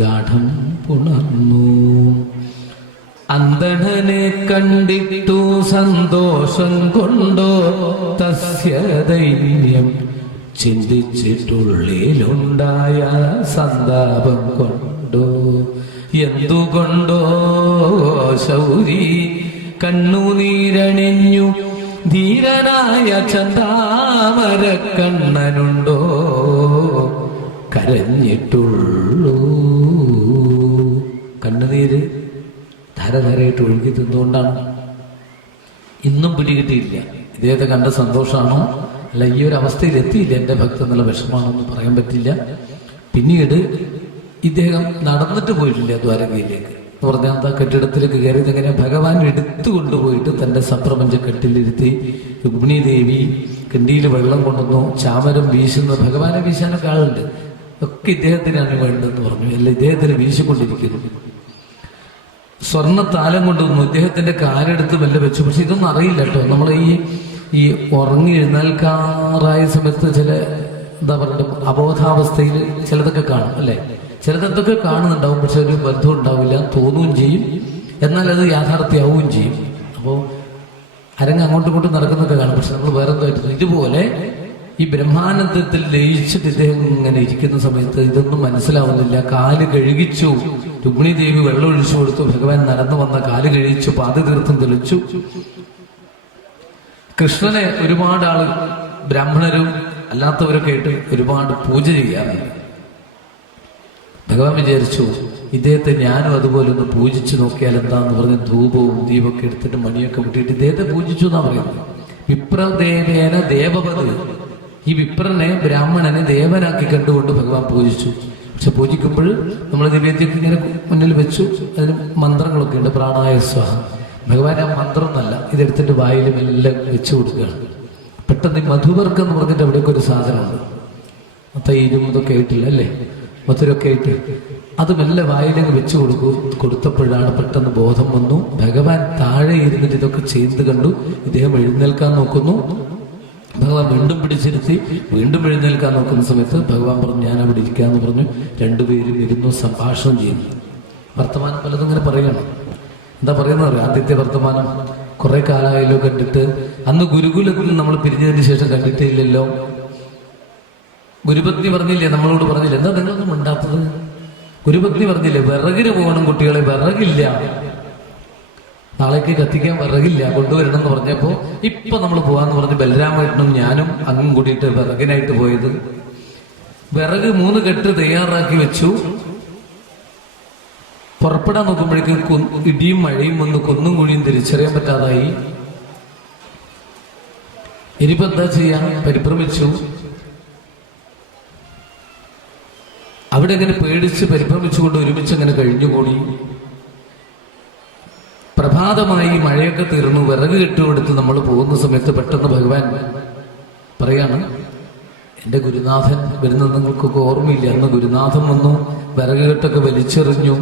ഗാഠം പുണർന്നു. അന്തണനെ കണ്ടിട്ടു സന്തോഷം കൊണ്ടോ തസ്യ ദൈന്യം ചിന്തിച്ചിട്ടുള്ളിലുണ്ടായ സന്താപം കൊണ്ടോ എന്തുകൊണ്ടോ ശൗരി കണ്ണുനീരണിഞ്ഞു ധീരനായ ചന്താമര കണ്ണനുണ്ടോ കരഞ്ഞിട്ടുള്ളൂ. കണ്ണുനീര് ധാരധാരയായിട്ട് ഒഴുകി തിന്നുകൊണ്ടാണ്. ഇന്നും പിടികിട്ടിയില്ല ഇദ്ദേഹത്തെ കണ്ട സന്തോഷമാണോ അല്ല ഈ ഒരു അവസ്ഥയിൽ എത്തിയില്ല എൻ്റെ ഭക്തൻ എന്നുള്ള വിഷമാണോ എന്ന് പറയാൻ പറ്റില്ല. പിന്നീട് ഇദ്ദേഹം നടന്നിട്ട് പോയിട്ടില്ല ദ്വാരകയിലേക്ക്. എന്ന് പറഞ്ഞാൽ എന്താ, കെട്ടിടത്തിലേക്ക് കയറിയത് എങ്ങനെ? ഭഗവാൻ എടുത്തു കൊണ്ടുപോയിട്ട് തൻ്റെ സപ്രപഞ്ച കെട്ടിലിരുത്തി. രുക്മിണി ദേവി കിണ്ടിയിൽ വെള്ളം കൊണ്ടുവന്നു, ചാമരം വീശുന്നു. ഭഗവാനെ വീശാനൊക്കെ ആളുണ്ട്, ഒക്കെ ഇദ്ദേഹത്തിനാണ് വേണ്ടതെന്ന് പറഞ്ഞു. എല്ലാം ഇദ്ദേഹത്തിന് വീശിക്കൊണ്ടിരിക്കുന്നു. സ്വർണ്ണത്താലം കൊണ്ടുവന്നു, ഇദ്ദേഹത്തിന്റെ കാലെടുത്ത് മെല്ലെ വെച്ചു. പക്ഷെ ഇതൊന്നും അറിയില്ല കേട്ടോ. നമ്മൾ ഈ ഉറങ്ങി എഴുന്നേൽക്കാറായ സമയത്ത് ചില എന്താ പറയുക അബോധാവസ്ഥയിൽ ചിലതൊക്കെ കാണും അല്ലേ? ചിലതൊക്കെ കാണുന്നുണ്ടാവും, പക്ഷെ ഒരു ബന്ധം ഉണ്ടാവില്ല, തോന്നുകയും ചെയ്യും, എന്നാൽ അത് യാഥാർത്ഥ്യമാവുകയും ചെയ്യും. അപ്പോൾ അരങ്ങ് അങ്ങോട്ടും ഇങ്ങോട്ടും നടക്കുന്നൊക്കെ കാണും, പക്ഷെ നമ്മൾ വേറെ എന്തായിരുന്നു. ഇതുപോലെ ഈ ബ്രഹ്മാനന്ദത്തിൽ ലയിച്ചിട്ട് ഇദ്ദേഹം ഇങ്ങനെ ഇരിക്കുന്ന സമയത്ത് ഇതൊന്നും മനസ്സിലാവുന്നില്ല. കാല് കഴുകിച്ചു, രുക്മിണി ദേവി വെള്ളം ഒഴിച്ചു കൊടുത്തു, ഭഗവാൻ നടന്നു വന്ന കാല് കഴിച്ചു, പാദതീർത്ഥം തെളിച്ചു. കൃഷ്ണനെ ഒരുപാട് ആള് ബ്രാഹ്മണരും അല്ലാത്തവരൊക്കെ ആയിട്ട് ഒരുപാട് പൂജ ചെയ്യാറുണ്ട്. ഭഗവാൻ വിചാരിച്ചു ഇദ്ദേഹത്തെ ഞാനും അതുപോലെ ഒന്ന് പൂജിച്ചു നോക്കിയാൽ എന്താന്ന് പറഞ്ഞ് ധൂപവും ദീപമൊക്കെ എടുത്തിട്ട് മണിയൊക്കെ മുട്ടിയിട്ട് ഇദ്ദേഹത്തെ പൂജിച്ചു എന്നാ പറയുന്നത്. വിപ്രദേവേന ദേവപത്, ഈ വിപ്രനെ ബ്രാഹ്മണനെ ദേവനാക്കി കണ്ടുകൊണ്ട് ഭഗവാൻ പൂജിച്ചു. പക്ഷെ പൂജിക്കുമ്പോൾ നമ്മൾ നിവേദ്യമൊക്കെ ഇങ്ങനെ മുന്നിൽ വെച്ചു, അതിന് മന്ത്രങ്ങളൊക്കെ ഉണ്ട്. പ്രാണായ സ്വാഹ. ഭഗവാൻ ആ മന്ത്രം എന്നല്ല, ഇതെടുത്തിട്ട് വായിലും എല്ലാം വെച്ചു കൊടുക്കുകയാണ്. പെട്ടെന്ന് ഈ മധുവർക്കം എന്ന് പറഞ്ഞിട്ട് അവിടെയൊക്കെ ഒരു സാധനമുണ്ട്. തൈരും ഇതൊക്കെ ആയിട്ടില്ല അല്ലേ, മധുരമൊക്കെ ആയിട്ട് അത് മെല്ലെ വായിലങ്ങ് വെച്ച് കൊടുത്തപ്പോഴാണ് പെട്ടെന്ന് ബോധം വന്നു. ഭഗവാൻ താഴെ ഇരുന്നിട്ട് ഇതൊക്കെ ചെയ്ത് കണ്ടു. ഇദ്ദേഹം എഴുന്നേൽക്കാൻ നോക്കുന്നു. ഭഗവാൻ വീണ്ടും പിടിച്ചിരുത്തി. വീണ്ടും എഴുന്നേൽക്കാൻ നോക്കുന്ന സമയത്ത് ഭഗവാൻ പറഞ്ഞു, ഞാൻ അവിടെ ഇരിക്കാന്ന് പറഞ്ഞു. രണ്ടുപേരും ഇരുന്നു സംഭാഷണം ചെയ്യുന്നു. വർത്തമാനം പലതും ഇങ്ങനെ പറയണം. എന്താ പറയുന്നത് അറിയാം? ആദ്യത്തെ വർത്തമാനം, കുറെ കാലമായല്ലോ കണ്ടിട്ട്. അന്ന് ഗുരുകുലത്തിൽ നമ്മൾ പിരിഞ്ഞതിന് ശേഷം കണ്ടിട്ടേ ഇല്ലല്ലോ. ഗുരുപത്നി പറഞ്ഞില്ലേ, നമ്മളോട് പറഞ്ഞില്ലേ, എന്താ നിങ്ങളൊന്നും ഉണ്ടാത്തത്? ഗുരുപത്നി പറഞ്ഞില്ലേ, വിറകിന് പോകണം കുട്ടികളെ, വിറകില്ല, നാളേക്ക് കത്തിക്കാൻ വിറകില്ല, കൊണ്ടുവരണം എന്ന് പറഞ്ഞപ്പോ ഇപ്പൊ നമ്മൾ പോവാന്ന് പറഞ്ഞ് ബലരാമേട്ടനും ഞാനും അങ്ങും കൂടിയിട്ട് വിറകിനായിട്ട് പോയത്. വിറക് 3 കെട്ട് തയ്യാറാക്കി വെച്ചു. പുറപ്പെടാൻ നോക്കുമ്പോഴേക്കും ഇടിയും മഴയും വന്ന് കുന്നും കുഴിയും തിരിച്ചറിയാൻ പറ്റാതായി. ഇനിയിപ്പോ എന്താ ചെയ്യാൻ പരിഭ്രമിച്ചു. അവിടെ ഇങ്ങനെ പേടിച്ച് പരിഭ്രമിച്ചുകൊണ്ട് ഒരുമിച്ച് അങ്ങനെ കഴിഞ്ഞുകൂടി. പ്രഭാതമായി, മഴയൊക്കെ തീർന്നു. വിറക് കെട്ടുമെടുത്ത് നമ്മൾ പോകുന്ന സമയത്ത് പെട്ടെന്ന് ഭഗവാൻ പറയാണ്, എൻ്റെ ഗുരുനാഥൻ വരുന്നത് നിങ്ങൾക്കൊക്കെ ഓർമ്മയില്ല. അന്ന് ഗുരുനാഥൻ വന്നു, വിറക് കെട്ടൊക്കെ വലിച്ചെറിഞ്ഞു.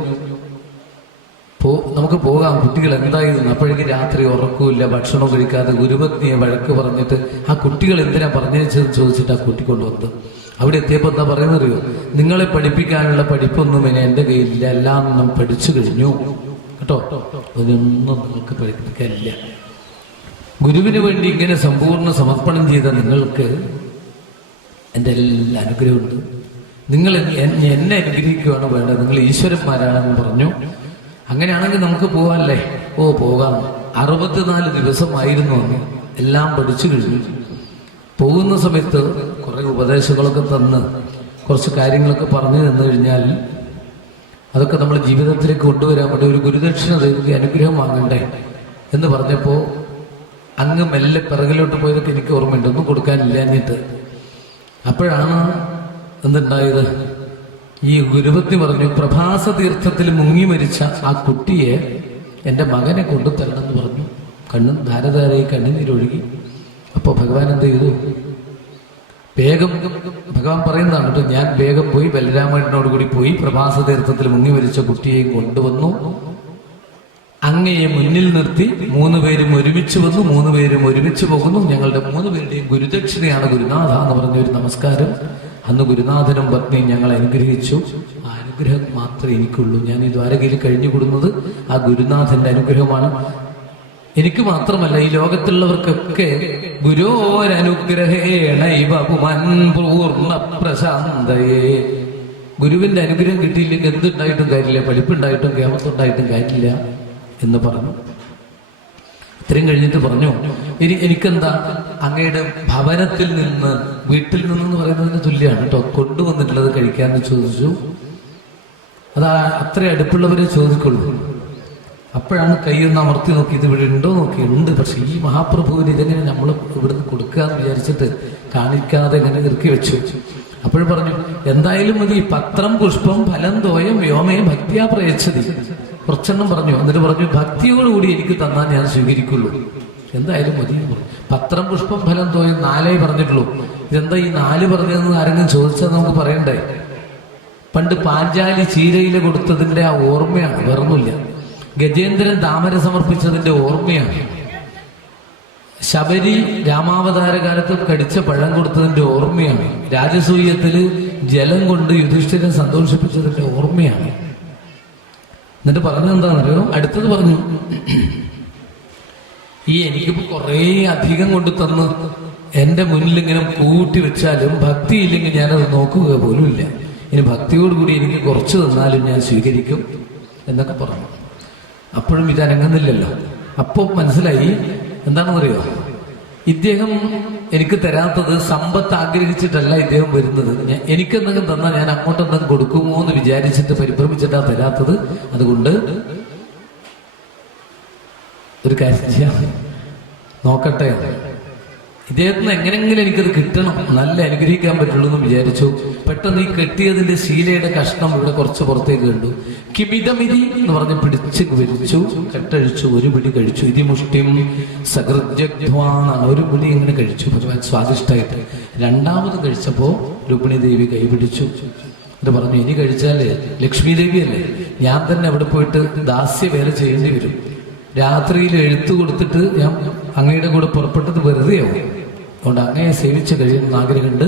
നമുക്ക് പോകാം, കുട്ടികൾ എന്തായിരുന്നു? അപ്പോഴേക്ക് രാത്രി ഉറക്കമില്ല, ഭക്ഷണം കഴിക്കാതെ ഗുരുപത്നിയെ വഴക്ക് പറഞ്ഞിട്ട് ആ കുട്ടികൾ എന്തിനാ പറഞ്ഞതെന്ന് ചോദിച്ചിട്ട് ആ കുട്ടി കൊണ്ടുവന്നത്. അവിടെ എത്തിയപ്പോൾ എന്താ പറയുന്നറിയോ? നിങ്ങളെ പഠിപ്പിക്കാനുള്ള പഠിപ്പൊന്നും എൻ്റെ കയ്യിലില്ല, എല്ലാം നാം പഠിച്ചു കഴിഞ്ഞു കേട്ടോ, അതൊന്നും നിങ്ങൾക്ക് പഠിപ്പിക്കാനില്ല. ഗുരുവിന് വേണ്ടി ഇങ്ങനെ സമ്പൂർണ്ണ സമർപ്പണം ചെയ്ത നിങ്ങൾക്ക് എൻ്റെ എല്ലാ അനുഗ്രഹമുണ്ട്. നിങ്ങൾ എന്നെ അനുഗ്രഹിക്കുകയാണ് വേണ്ടത്, നിങ്ങൾ ഈശ്വരന്മാരാണെന്ന് പറഞ്ഞു. അങ്ങനെയാണെങ്കിൽ നമുക്ക് പോകാമല്ലേ? ഓ പോകാം. 64 ദിവസമായിരുന്നു അന്ന്. എല്ലാം പഠിച്ചു കഴിഞ്ഞു. പോകുന്ന സമയത്ത് കുറെ ഉപദേശങ്ങളൊക്കെ തന്ന് കുറച്ച് കാര്യങ്ങളൊക്കെ പറഞ്ഞു തന്നു കഴിഞ്ഞാൽ അതൊക്കെ നമ്മൾ ജീവിതത്തിലേക്ക് കൊണ്ടുവരാൻ വേണ്ടി ഒരു ഗുരുദക്ഷിണ തരുന്ന അനുഗ്രഹം വാങ്ങണ്ടേ എന്ന് പറഞ്ഞപ്പോൾ അങ്ങ് മെല്ലെ പിറകിലോട്ട് പോയതൊക്കെ എനിക്ക് ഓർമ്മയുണ്ട്, ഒന്നും കൊടുക്കാനില്ലാഞ്ഞിട്ട്. അപ്പോഴാണ് എന്തുണ്ടായത്? ഈ ഗുരുപത്നി പറഞ്ഞു, പ്രഭാസ തീർത്ഥത്തിൽ മുങ്ങി മരിച്ച ആ കുട്ടിയെ എൻ്റെ മകനെ കൊണ്ടുതരണം എന്ന് പറഞ്ഞു. കണ്ണും ധാരധാരയായി കണ്ണുനീരൊഴുകി. അപ്പോൾ ഭഗവാൻ എന്ത് ചെയ്തു? വേഗം ഭഗവാൻ പറയുന്നതാണ് കേട്ടോ, ഞാൻ വേഗം പോയി ബലരാമേട്ടനോട് കൂടി പോയി പ്രഭാസ തീർത്ഥത്തിൽ മുങ്ങി മരിച്ച കുട്ടിയെയും കൊണ്ടുവന്നു. അങ്ങയെ മുന്നിൽ നിർത്തി 3 പേരും ഒരുമിച്ച് വന്നു. 3 പേരും ഒരുമിച്ച് പോകുന്നു. ഞങ്ങളുടെ 3 പേരുടെയും ഗുരുദക്ഷിണയാണ് ഗുരുനാഥ എന്ന് പറഞ്ഞ ഒരു നമസ്കാരം. അന്ന് ഗുരുനാഥനും പത്നിയും ഞങ്ങളെ അനുഗ്രഹിച്ചു. ആ അനുഗ്രഹം മാത്രമേ എനിക്കുള്ളൂ. ഞാൻ ഈ ദ്വാരകയിൽ കഴിഞ്ഞുകൂടുന്നത് ആ ഗുരുനാഥന്റെ അനുഗ്രഹമാണ്. എനിക്ക് മാത്രമല്ല, ഈ ലോകത്തുള്ളവർക്കൊക്കെ ഗുരോരനുഗ്രഹേണ ഇവ പുമൻ പൂർണ്ണ പ്രശാന്തയേ. ഗുരുവിന്റെ അനുഗ്രഹം കിട്ടിയില്ലെങ്കിൽ എന്തുണ്ടായിട്ടും കാര്യമില്ല, പഠിപ്പുണ്ടായിട്ടും കേമത്തുണ്ടായിട്ടും കാര്യമില്ല എന്ന് പറഞ്ഞു. ഇത്രയും കഴിഞ്ഞിട്ട് പറഞ്ഞു, എനിക്കെന്താ അങ്ങയുടെ ഭവനത്തിൽ നിന്ന്, വീട്ടിൽ നിന്നെന്ന് പറയുന്നതിന് തുല്യമാണ് കേട്ടോ, കൊണ്ടുവന്നിട്ടുള്ളത് കഴിക്കാമെന്ന് ചോദിച്ചു. അതാ അത്ര അടുപ്പുള്ളവരെ ചോദിക്കുള്ളൂ. അപ്പോഴാണ് കൈയൊന്ന് അമർത്തി നോക്കി, ഇത് ഇവിടെ ഉണ്ടോ നോക്കി. ഉണ്ട്, പക്ഷെ ഈ മഹാപ്രഭുവിന് ഇതെങ്ങനെ നമ്മൾ ഇവിടുന്ന് കൊടുക്കാന്ന് വിചാരിച്ചിട്ട് കാണിക്കാതെ ഇങ്ങനെ ഇറുക്കി വെച്ചു. അപ്പോഴും പറഞ്ഞു, എന്തായാലും മതി, പത്രം പുഷ്പം ഫലം തോയം വ്യോമേ ഭക്തിയാ പ്രയച്ഛതി. കുറച്ചെണ്ണം പറഞ്ഞു. എന്നിട്ട് പറഞ്ഞു, ഭക്തിയോടുകൂടി എനിക്ക് തന്നാൽ ഞാൻ സ്വീകരിക്കുള്ളൂ, എന്തായാലും മതി. പത്രം പുഷ്പം ഫലം തോയം 4 പറഞ്ഞിട്ടുള്ളൂ. ഇതെന്താ ഈ 4 പറഞ്ഞതെന്ന് ആരെങ്കിലും ചോദിച്ചാൽ നമുക്ക് പറയണ്ടേ? പണ്ട് പാഞ്ചാലി ചീരയില കൊടുത്തതിന്റെ ആ ഓർമ്മയാണ്, വേറൊന്നുമില്ല. ഗജേന്ദ്രൻ താമര സമർപ്പിച്ചതിന്റെ ഓർമ്മയാണ്. ശബരി രാമാവതാര കാലത്ത് കടിച്ച പഴം കൊടുത്തതിന്റെ ഓർമ്മയാണ്. രാജസൂയത്തില് ജലം കൊണ്ട് യുധിഷ്ഠിരനെ സന്തോഷിപ്പിച്ചതിന്റെ ഓർമ്മയാണ്. എന്നിട്ട് പറഞ്ഞെന്താണെന്നറിയോ? അടുത്തത് പറഞ്ഞു, ഈ എനിക്കിപ്പോ കുറേ അധികം കൊണ്ട് തന്ന് എന്റെ മുന്നിൽ ഇങ്ങനെ കൂട്ടി വെച്ചാലും ഭക്തി ഇല്ലെങ്കിൽ ഞാനത് നോക്കുക പോലും ഇല്ല. ഇനി ഭക്തിയോടുകൂടി എനിക്ക് കുറച്ച് തന്നാലും ഞാൻ സ്വീകരിക്കും എന്നൊക്കെ പറഞ്ഞു. അപ്പോഴും ഇത് അനങ്ങുന്നില്ലല്ലോ. അപ്പോൾ മനസ്സിലായി എന്താണെന്നറിയോ? ഇദ്ദേഹം എനിക്ക് തരാത്തത് സമ്പത്ത് ആഗ്രഹിച്ചിട്ടല്ല ഇദ്ദേഹം വരുന്നത്. എനിക്കെന്തെങ്കിലും തന്നാൽ ഞാൻ അങ്ങോട്ടെന്തെങ്കിലും കൊടുക്കുമോ എന്ന് വിചാരിച്ചിട്ട് പരിഭ്രമിച്ചിട്ടാണ് തരാത്തത്. അതുകൊണ്ട് ഒരു കാര്യം ചെയ്യാം, നോക്കട്ടെ, ഇദ്ദേഹത്തിന് എങ്ങനെങ്കിലും എനിക്കത് കിട്ടണം, നല്ല അനുഗ്രഹിക്കാൻ പറ്റുള്ളൂ എന്ന് വിചാരിച്ചു. പെട്ടെന്ന് ഈ കെട്ടിയതിന്റെ ശീലയുടെ കഷ്ണം ഇവിടെ കുറച്ച് പുറത്തേക്ക് കണ്ടു. കിമിതമിതി എന്ന് പറഞ്ഞ് പിടിച്ച് വലിച്ചു, കെട്ടഴിച്ചു, ഒരു പിടി കഴിച്ചു. ഇതിമുഷ്ടിം സകൃജഗ്ധ്വാന്നാണ്, ഒരു പിടി ഇങ്ങനെ കഴിച്ചു, ഭഗവാൻ സ്വാദിഷ്ടായിട്ട്. രണ്ടാമത് കഴിച്ചപ്പോ രുക്മിണി ദേവി കൈപിടിച്ചു. എന്നിട്ട് പറഞ്ഞു, ഇനി കഴിച്ചാല് ലക്ഷ്മി ദേവിയല്ലേ, ഞാൻ തന്നെ അവിടെ പോയിട്ട് ദാസ്യ വേല ചെയ്യേണ്ടി വരും. രാത്രിയിൽ എഴുത്തു കൊടുത്തിട്ട് ഞാൻ അങ്ങയുടെ കൂടെ പുറപ്പെട്ടത് വെറുതെയാവും. അതുകൊണ്ട് അങ്ങയെ സേവിച്ച് കഴിയുന്ന ആഗ്രഹമുണ്ട്,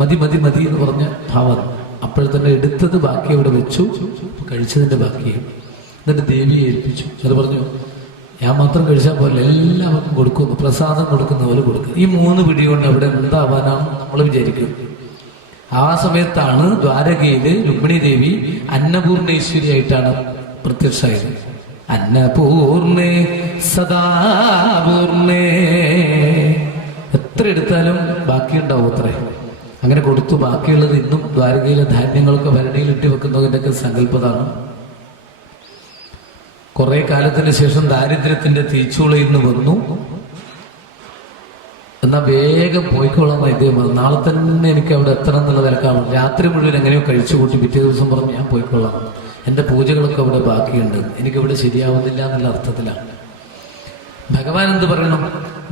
മതി മതി മതി എന്ന് പറഞ്ഞ ഭാവം. അപ്പോൾ തന്നെ എടുത്തത് ബാക്കി അവിടെ വെച്ചു, കഴിച്ചതിന്റെ ബാക്കി. എന്നിട്ട് ദേവിയെ ഏൽപ്പിച്ചു. അത് പറഞ്ഞു, ഞാൻ മാത്രം കഴിച്ചാൽ പോലെ എല്ലാവർക്കും കൊടുക്കുന്നു, പ്രസാദം കൊടുക്കുന്ന പോലെ കൊടുക്കും. ഈ 3 പിടി കൊണ്ട് അവിടെ എന്താവാനാണ് നമ്മൾ വിചാരിക്കും. ആ സമയത്താണ് ദ്വാരകയില് രുക്മിണി ദേവി അന്നപൂർണേശ്വരിയായിട്ടാണ് പ്രത്യക്ഷമായത്. അന്നപൂർണേ സദാപൂർണേ, എത്ര എടുത്താലും ബാക്കിയുണ്ടാവും അത്രേ. അങ്ങനെ കൊടുത്തു. ബാക്കിയുള്ളത് ഇന്നും ദ്വാരകയിലെ ധാന്യങ്ങളൊക്കെ ഭരണിയിൽ ഇട്ട് വെക്കുന്നതിൻ്റെയൊക്കെ സങ്കല്പതാണ്. കുറെ കാലത്തിന് ശേഷം ദാരിദ്ര്യത്തിന്റെ തീച്ചൂളയിൽ നിന്ന് വന്നു. എന്നാൽ വേഗം പോയിക്കൊള്ളാം ഇദ്ദേഹം. നാളെ തന്നെ എനിക്ക് അവിടെ എത്തണം എന്നുള്ള നിലക്കാണ്. രാത്രി മുഴുവൻ എങ്ങനെയോ കഴിച്ചു കൂട്ടി പിറ്റേ ദിവസം പറഞ്ഞു, ഞാൻ പോയിക്കൊള്ളാം, എൻ്റെ പൂജകളൊക്കെ അവിടെ ബാക്കിയുണ്ട്, എനിക്കിവിടെ ശരിയാവുന്നില്ല എന്നുള്ള അർത്ഥത്തിലാണ്. ഭഗവാൻ എന്ത് പറയണം?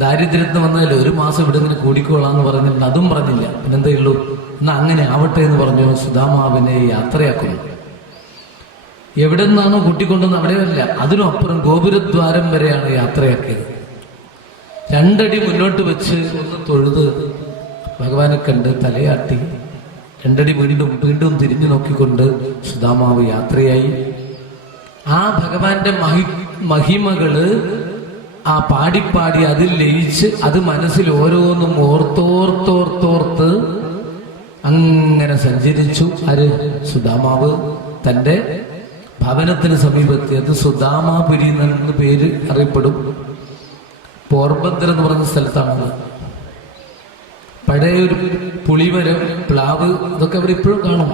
ദാരിദ്ര്യത്തിന് വന്നതല്ലേ, 1 മാസം ഇവിടെ നിന്ന് കൂടിക്കൊള്ളാം എന്ന് പറഞ്ഞിട്ടുണ്ട്. അതും പറഞ്ഞില്ല. പിന്നെന്തേ ഉള്ളൂ, എന്നാ അങ്ങനെ ആവട്ടെ എന്ന് പറഞ്ഞു സുദാമാവിനെ യാത്രയാക്കുന്നു. എവിടെ നിന്നാണോ കൂട്ടിക്കൊണ്ടെന്ന് അവിടെയല്ല, അതിനും അപ്പുറം ഗോപുരദ്വാരം വരെയാണ് യാത്രയാക്കിയത്. 2 അടി മുന്നോട്ട് വെച്ച് ഒന്ന് തൊഴുത് ഭഗവാനെ കണ്ട് തലയാട്ടി 2 അടി വീണ്ടും തിരിഞ്ഞു നോക്കിക്കൊണ്ട് സുദാമാവ് യാത്രയായി. ആ ഭഗവാന്റെ മഹിമകള് ആ പാടിപ്പാടി അതിൽ ലയിച്ച് അത് മനസ്സിൽ ഓരോന്നും ഓർത്തോർത്തോർത്തോർത്ത് അങ്ങനെ സഞ്ചരിച്ചു. ആര്? സുദാമാവ് തന്റെ ഭവനത്തിന് സമീപത്ത്. അത് സുദാമാപുരി എന്ന പേര് അറിയപ്പെടും. പോർബന്ദർ എന്ന് പറഞ്ഞ സ്ഥലത്താണ്. പഴയ ഒരു പുളിമരം, പ്ലാവ്, ഇതൊക്കെ അവരിപ്പോഴും കാണും.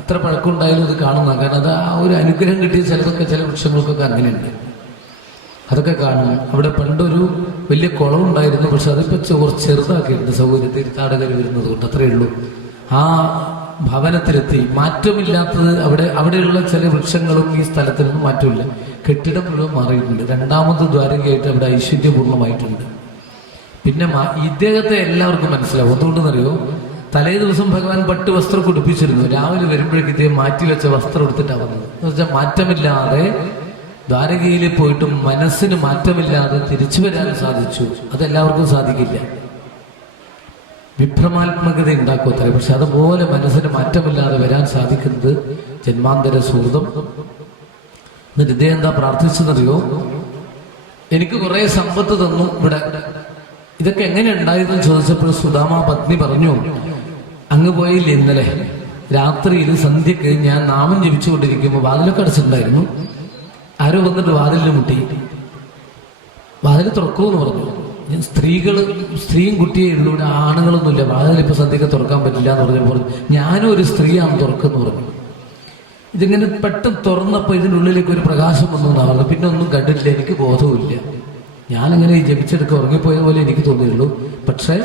അത്ര പഴക്കമുണ്ടായാലും ഇത് കാണുന്ന, കാരണം അത് ആ ഒരു അനുഗ്രഹം കിട്ടിയ സ്ഥലത്തൊക്കെ ചില വൃക്ഷങ്ങൾക്കൊക്കെ അങ്ങനെയുണ്ട്, അതൊക്കെ കാണും. അവിടെ പണ്ടൊരു വലിയ കുളം ഉണ്ടായിരുന്നു, പക്ഷെ അതിപ്പോ ചെറുതാക്കിയിട്ടുണ്ട് സൗകര്യം, തീർത്ഥാടകർ വരുന്നത് കൊണ്ട്. അത്രയേ ഉള്ളൂ. ആ ഭവനത്തിലെത്തി. മാറ്റമില്ലാത്തത് അവിടെയുള്ള ചില വൃക്ഷങ്ങളും ഈ സ്ഥലത്തിനൊന്നും മാറ്റമില്ല. കെട്ടിടം മുഴുവൻ മാറിയിട്ടുണ്ട്. 2ാമത് ദ്വാരകയായിട്ട് അവിടെ ഐശ്വര്യപൂർണ്ണമായിട്ടുണ്ട്. പിന്നെ ഇദ്ദേഹത്തെ എല്ലാവർക്കും മനസ്സിലാവും. എന്തുകൊണ്ടെന്നറിയോ? തലേ ദിവസം ഭഗവാൻ പട്ട് വസ്ത്രം കുടിപ്പിച്ചിരുന്നു. രാവിലെ വരുമ്പോഴേക്ക് ഇദ്ദേഹം മാറ്റിവെച്ച വസ്ത്രം എടുത്തിട്ടാണ് വന്നത്. എന്ന് വെച്ചാൽ മാറ്റമില്ലാതെ ദ്വാരകയിൽ പോയിട്ടും മനസ്സിന് മാറ്റമില്ലാതെ തിരിച്ചു വരാൻ സാധിച്ചു. അതെല്ലാവർക്കും സാധിക്കില്ല. വിഭ്രമാത്മകത ഉണ്ടാക്കോത്തരെ. പക്ഷെ അതുപോലെ മനസ്സിന് മാറ്റമില്ലാതെ വരാൻ സാധിക്കുന്നത് ജന്മാന്തര സുഹൃതം. എന്നിട്ട് ഇദ്ദേഹം എന്താ പ്രാർത്ഥിച്ചെന്നറിയോ? എനിക്ക് കുറെ സമ്പത്ത് തന്നു ഇവിടെ, ഇതൊക്കെ എങ്ങനെ ഉണ്ടായതെന്ന് ചോദിച്ചപ്പോൾ സുദാമ പത്നി പറഞ്ഞു, അങ്ങ് പോയില്ലേ ഇന്നലെ രാത്രിയിൽ സന്ധ്യക്ക് ഞാൻ നാമം ജപിച്ചുകൊണ്ടിരിക്കുമ്പോൾ വാതിലൊക്കെ അടച്ചിട്ടുണ്ടായിരുന്നു. ആരോ വന്നിട്ട് വാതിലിന് മുട്ടി. വാതിൽ തുറക്കൂന്ന് പറഞ്ഞു. സ്ത്രീയും കുട്ടിയേ ഉള്ളൂ, ഇവിടെ ആണുങ്ങളൊന്നുമില്ല, വാതിലിപ്പോ സന്ധ്യക്ക് തുറക്കാൻ പറ്റില്ല എന്ന് പറഞ്ഞപ്പോൾ ഞാനും ഒരു സ്ത്രീയാണ് തുറക്കെന്ന് പറഞ്ഞു. ഇതിങ്ങനെ പെട്ടെന്ന് തുറന്നപ്പോൾ ഇതിനുള്ളിലേക്ക് ഒരു പ്രകാശം വന്നു എന്നാണ്. പിന്നെ ഒന്നും കണ്ടില്ല, എനിക്ക് ബോധവുമില്ല. ഞാനിങ്ങനെ ജപിച്ചെടുക്കുക ഉറങ്ങിപ്പോയ പോലെ എനിക്ക് തോന്നിയുള്ളൂ. പക്ഷെ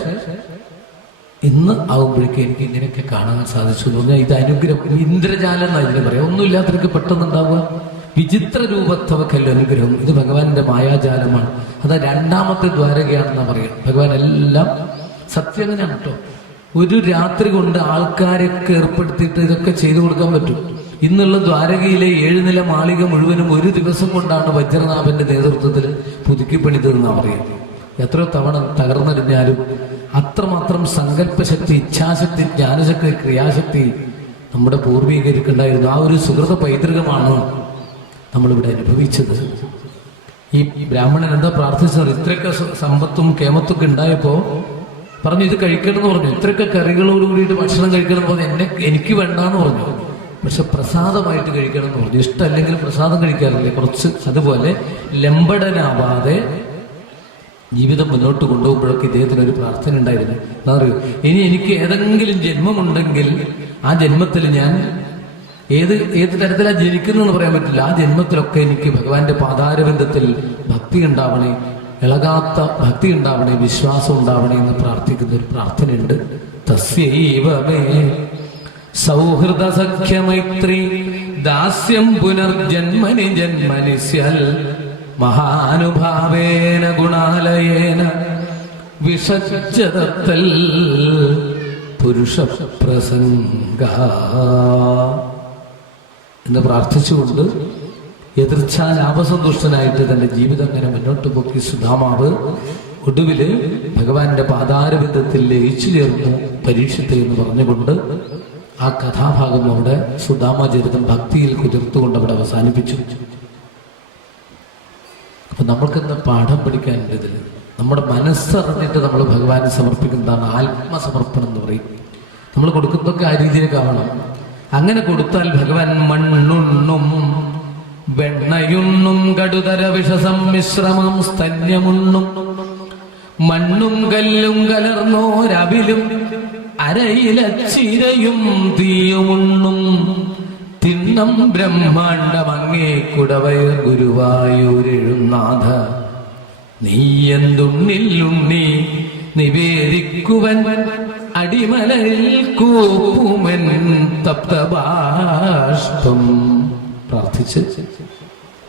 ഇന്ന് ആകുമ്പോഴേക്കും എനിക്ക് ഇങ്ങനെയൊക്കെ കാണാൻ സാധിച്ചു എന്ന് പറഞ്ഞാൽ ഇത് അനുഗ്രഹം, ഇന്ദ്രജാലം എന്നാ ഇതിനെ പറയാം. ഒന്നുമില്ലാത്തവർക്ക് പെട്ടെന്നുണ്ടാവുക. വിചിത്ര രൂപത്തവക്കല്ല അനുഗ്രഹം. ഇത് ഭഗവാന്റെ മായാജാലമാണ്. അത് 2ാമത്തെ ദ്വാരകയാണെന്നാ പറയാം. ഭഗവാൻ എല്ലാം സത്യം അങ്ങനെയാണ് കേട്ടോ. ഒരു രാത്രി കൊണ്ട് ആൾക്കാരൊക്കെ ഏർപ്പെടുത്തിയിട്ട് ഇതൊക്കെ ചെയ്തു കൊടുക്കാൻ പറ്റും. ഇന്നുള്ള ദ്വാരകയിലെ 7 നില മാളിക മുഴുവനും ഒരു ദിവസം കൊണ്ടാണ് വജ്രനാഭന്റെ നേതൃത്വത്തിൽ പുതുക്കി പണിതെന്നാ പറയാം. എത്രയോ തവണ തകർന്നറിഞ്ഞാലും അത്രമാത്രം സങ്കല്പശക്തി, ഇച്ഛാശക്തി, ജ്ഞാനശക്തി, ക്രിയാശക്തി നമ്മുടെ പൂർവീകർക്കുണ്ടായിരുന്നു. ആ ഒരു സുഹൃത പൈതൃകമാണ് നമ്മളിവിടെ അനുഭവിച്ചത്. ഈ ബ്രാഹ്മണൻ എന്താ പ്രാർത്ഥിച്ചത്? ഇത്രയൊക്കെ സമ്പത്തും കേമത്തൊക്കെ ഉണ്ടായപ്പോ പറഞ്ഞു ഇത് കഴിക്കണം എന്ന് പറഞ്ഞു. ഇത്രയൊക്കെ കറികളോട് കൂടിയിട്ട് ഭക്ഷണം കഴിക്കണം എന്ന് പറഞ്ഞു. എനിക്ക് വേണ്ടാന്ന് പറഞ്ഞു. പക്ഷെ പ്രസാദമായിട്ട് കഴിക്കണം എന്ന് പറഞ്ഞു. ഇഷ്ടമല്ലെങ്കിൽ പ്രസാദം കഴിക്കാറില്ലേ കുറച്ച്, അതുപോലെ ലംബടനാവാതെ ജീവിതം മുന്നോട്ട് കൊണ്ടുപോകുമ്പോഴൊക്കെ ഇദ്ദേഹത്തിന് ഒരു പ്രാർത്ഥന ഉണ്ടായിരുന്നു. എന്താ പറയുക, ഇനി എനിക്ക് ഏതെങ്കിലും ജന്മമുണ്ടെങ്കിൽ ആ ജന്മത്തിൽ ഞാൻ ഏത് തരത്തിലാണ് ജനിക്കുന്നതെന്ന് പറയാൻ പറ്റില്ല. ആ ജന്മത്തിലൊക്കെ എനിക്ക് ഭഗവാന്റെ പാതാരബന്ധത്തിൽ ഭക്തി ഉണ്ടാവണേ, ഇളകാത്ത ഭക്തി ഉണ്ടാവണേ, വിശ്വാസം ഉണ്ടാവണേ എന്ന് പ്രാർത്ഥിക്കുന്ന ഒരു പ്രാർത്ഥനയുണ്ട്. തസ്യൈവമേ സൗഹൃദ സഖ്യമൈത്രി ദാസ്യം പുനർജന്മനി ജന്മനി സ്യൽ മഹാനുഭാവേന ഗുണാലയേന വിസജ്ജതത്തൽ പുരുഷപ്രസംഗ എന്ന് പ്രാർത്ഥിച്ചുകൊണ്ട് യഥൃച്ഛാലാഭസന്തുഷ്ടനായിട്ട് തന്റെ ജീവിതം അങ്ങനെ മുന്നോട്ട് പോക്കി സുധാമാവ് ഒടുവില് ഭഗവാന്റെ പാതാരവിന്ദത്തിൽ ലയിച്ചു ചേർന്നു പരീക്ഷത്തെ എന്ന് പറഞ്ഞുകൊണ്ട് ആ കഥാഭാഗം അവിടെ സുധാമാചരിതം ഭക്തിയിൽ കുതിർത്തുകൊണ്ട് അവിടെ അവസാനിപ്പിച്ചു. അപ്പൊ നമ്മൾക്കിന്ന് പാഠം പഠിക്കാനുണ്ട് ഇതിൽ. നമ്മുടെ മനസ്സറിഞ്ഞിട്ട് നമ്മൾ ഭഗവാനെ സമർപ്പിക്കുന്നതാണ് ആത്മസമർപ്പണം എന്ന് പറയും. നമ്മൾ കൊടുക്കുന്നതൊക്കെ ആ രീതിയിലേക്ക് ആവണം. അങ്ങനെ കൊടുത്താൽ ഭഗവാൻ മണ്ണുണ്ണും വെണ്ണയുണ്ണും കടുതര വിഷസമ്മിശ്രമം സ്തന്യമുണ്ണും മണ്ണും കല്ലും കലർന്നോരവിലും അരയിലച്ചിരയും തീയുമുണ്ണും തിണ്ണം ബ്രഹ്മാണ്ടമങ്ങേ കുടവയർ ഗുരുവായൂരെഴുന്നാഥ നീയെന്തുണ്ണില്ലുണ്ണി നിവേദിക്കുവൻ അടിമലരിൽ കൂപ്പുമൻ തപ്തബാഷ്പം. പ്രാർത്ഥിച്ച്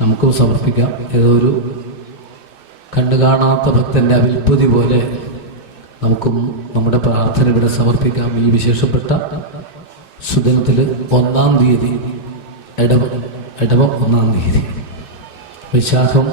നമുക്കും സമർപ്പിക്കാം. ഏതോ ഒരു കണ്ടു കാണാത്ത ഭക്തന്റെ അവിൽപ്പതി പോലെ നമുക്കും നമ്മുടെ പ്രാർത്ഥന ഇവിടെ സമർപ്പിക്കാം. ഈ വിശേഷപ്പെട്ട സുദിനത്തിൽ 1-ാം തീയതി ഇടവം 1-ാം തീയതി വിശാഖം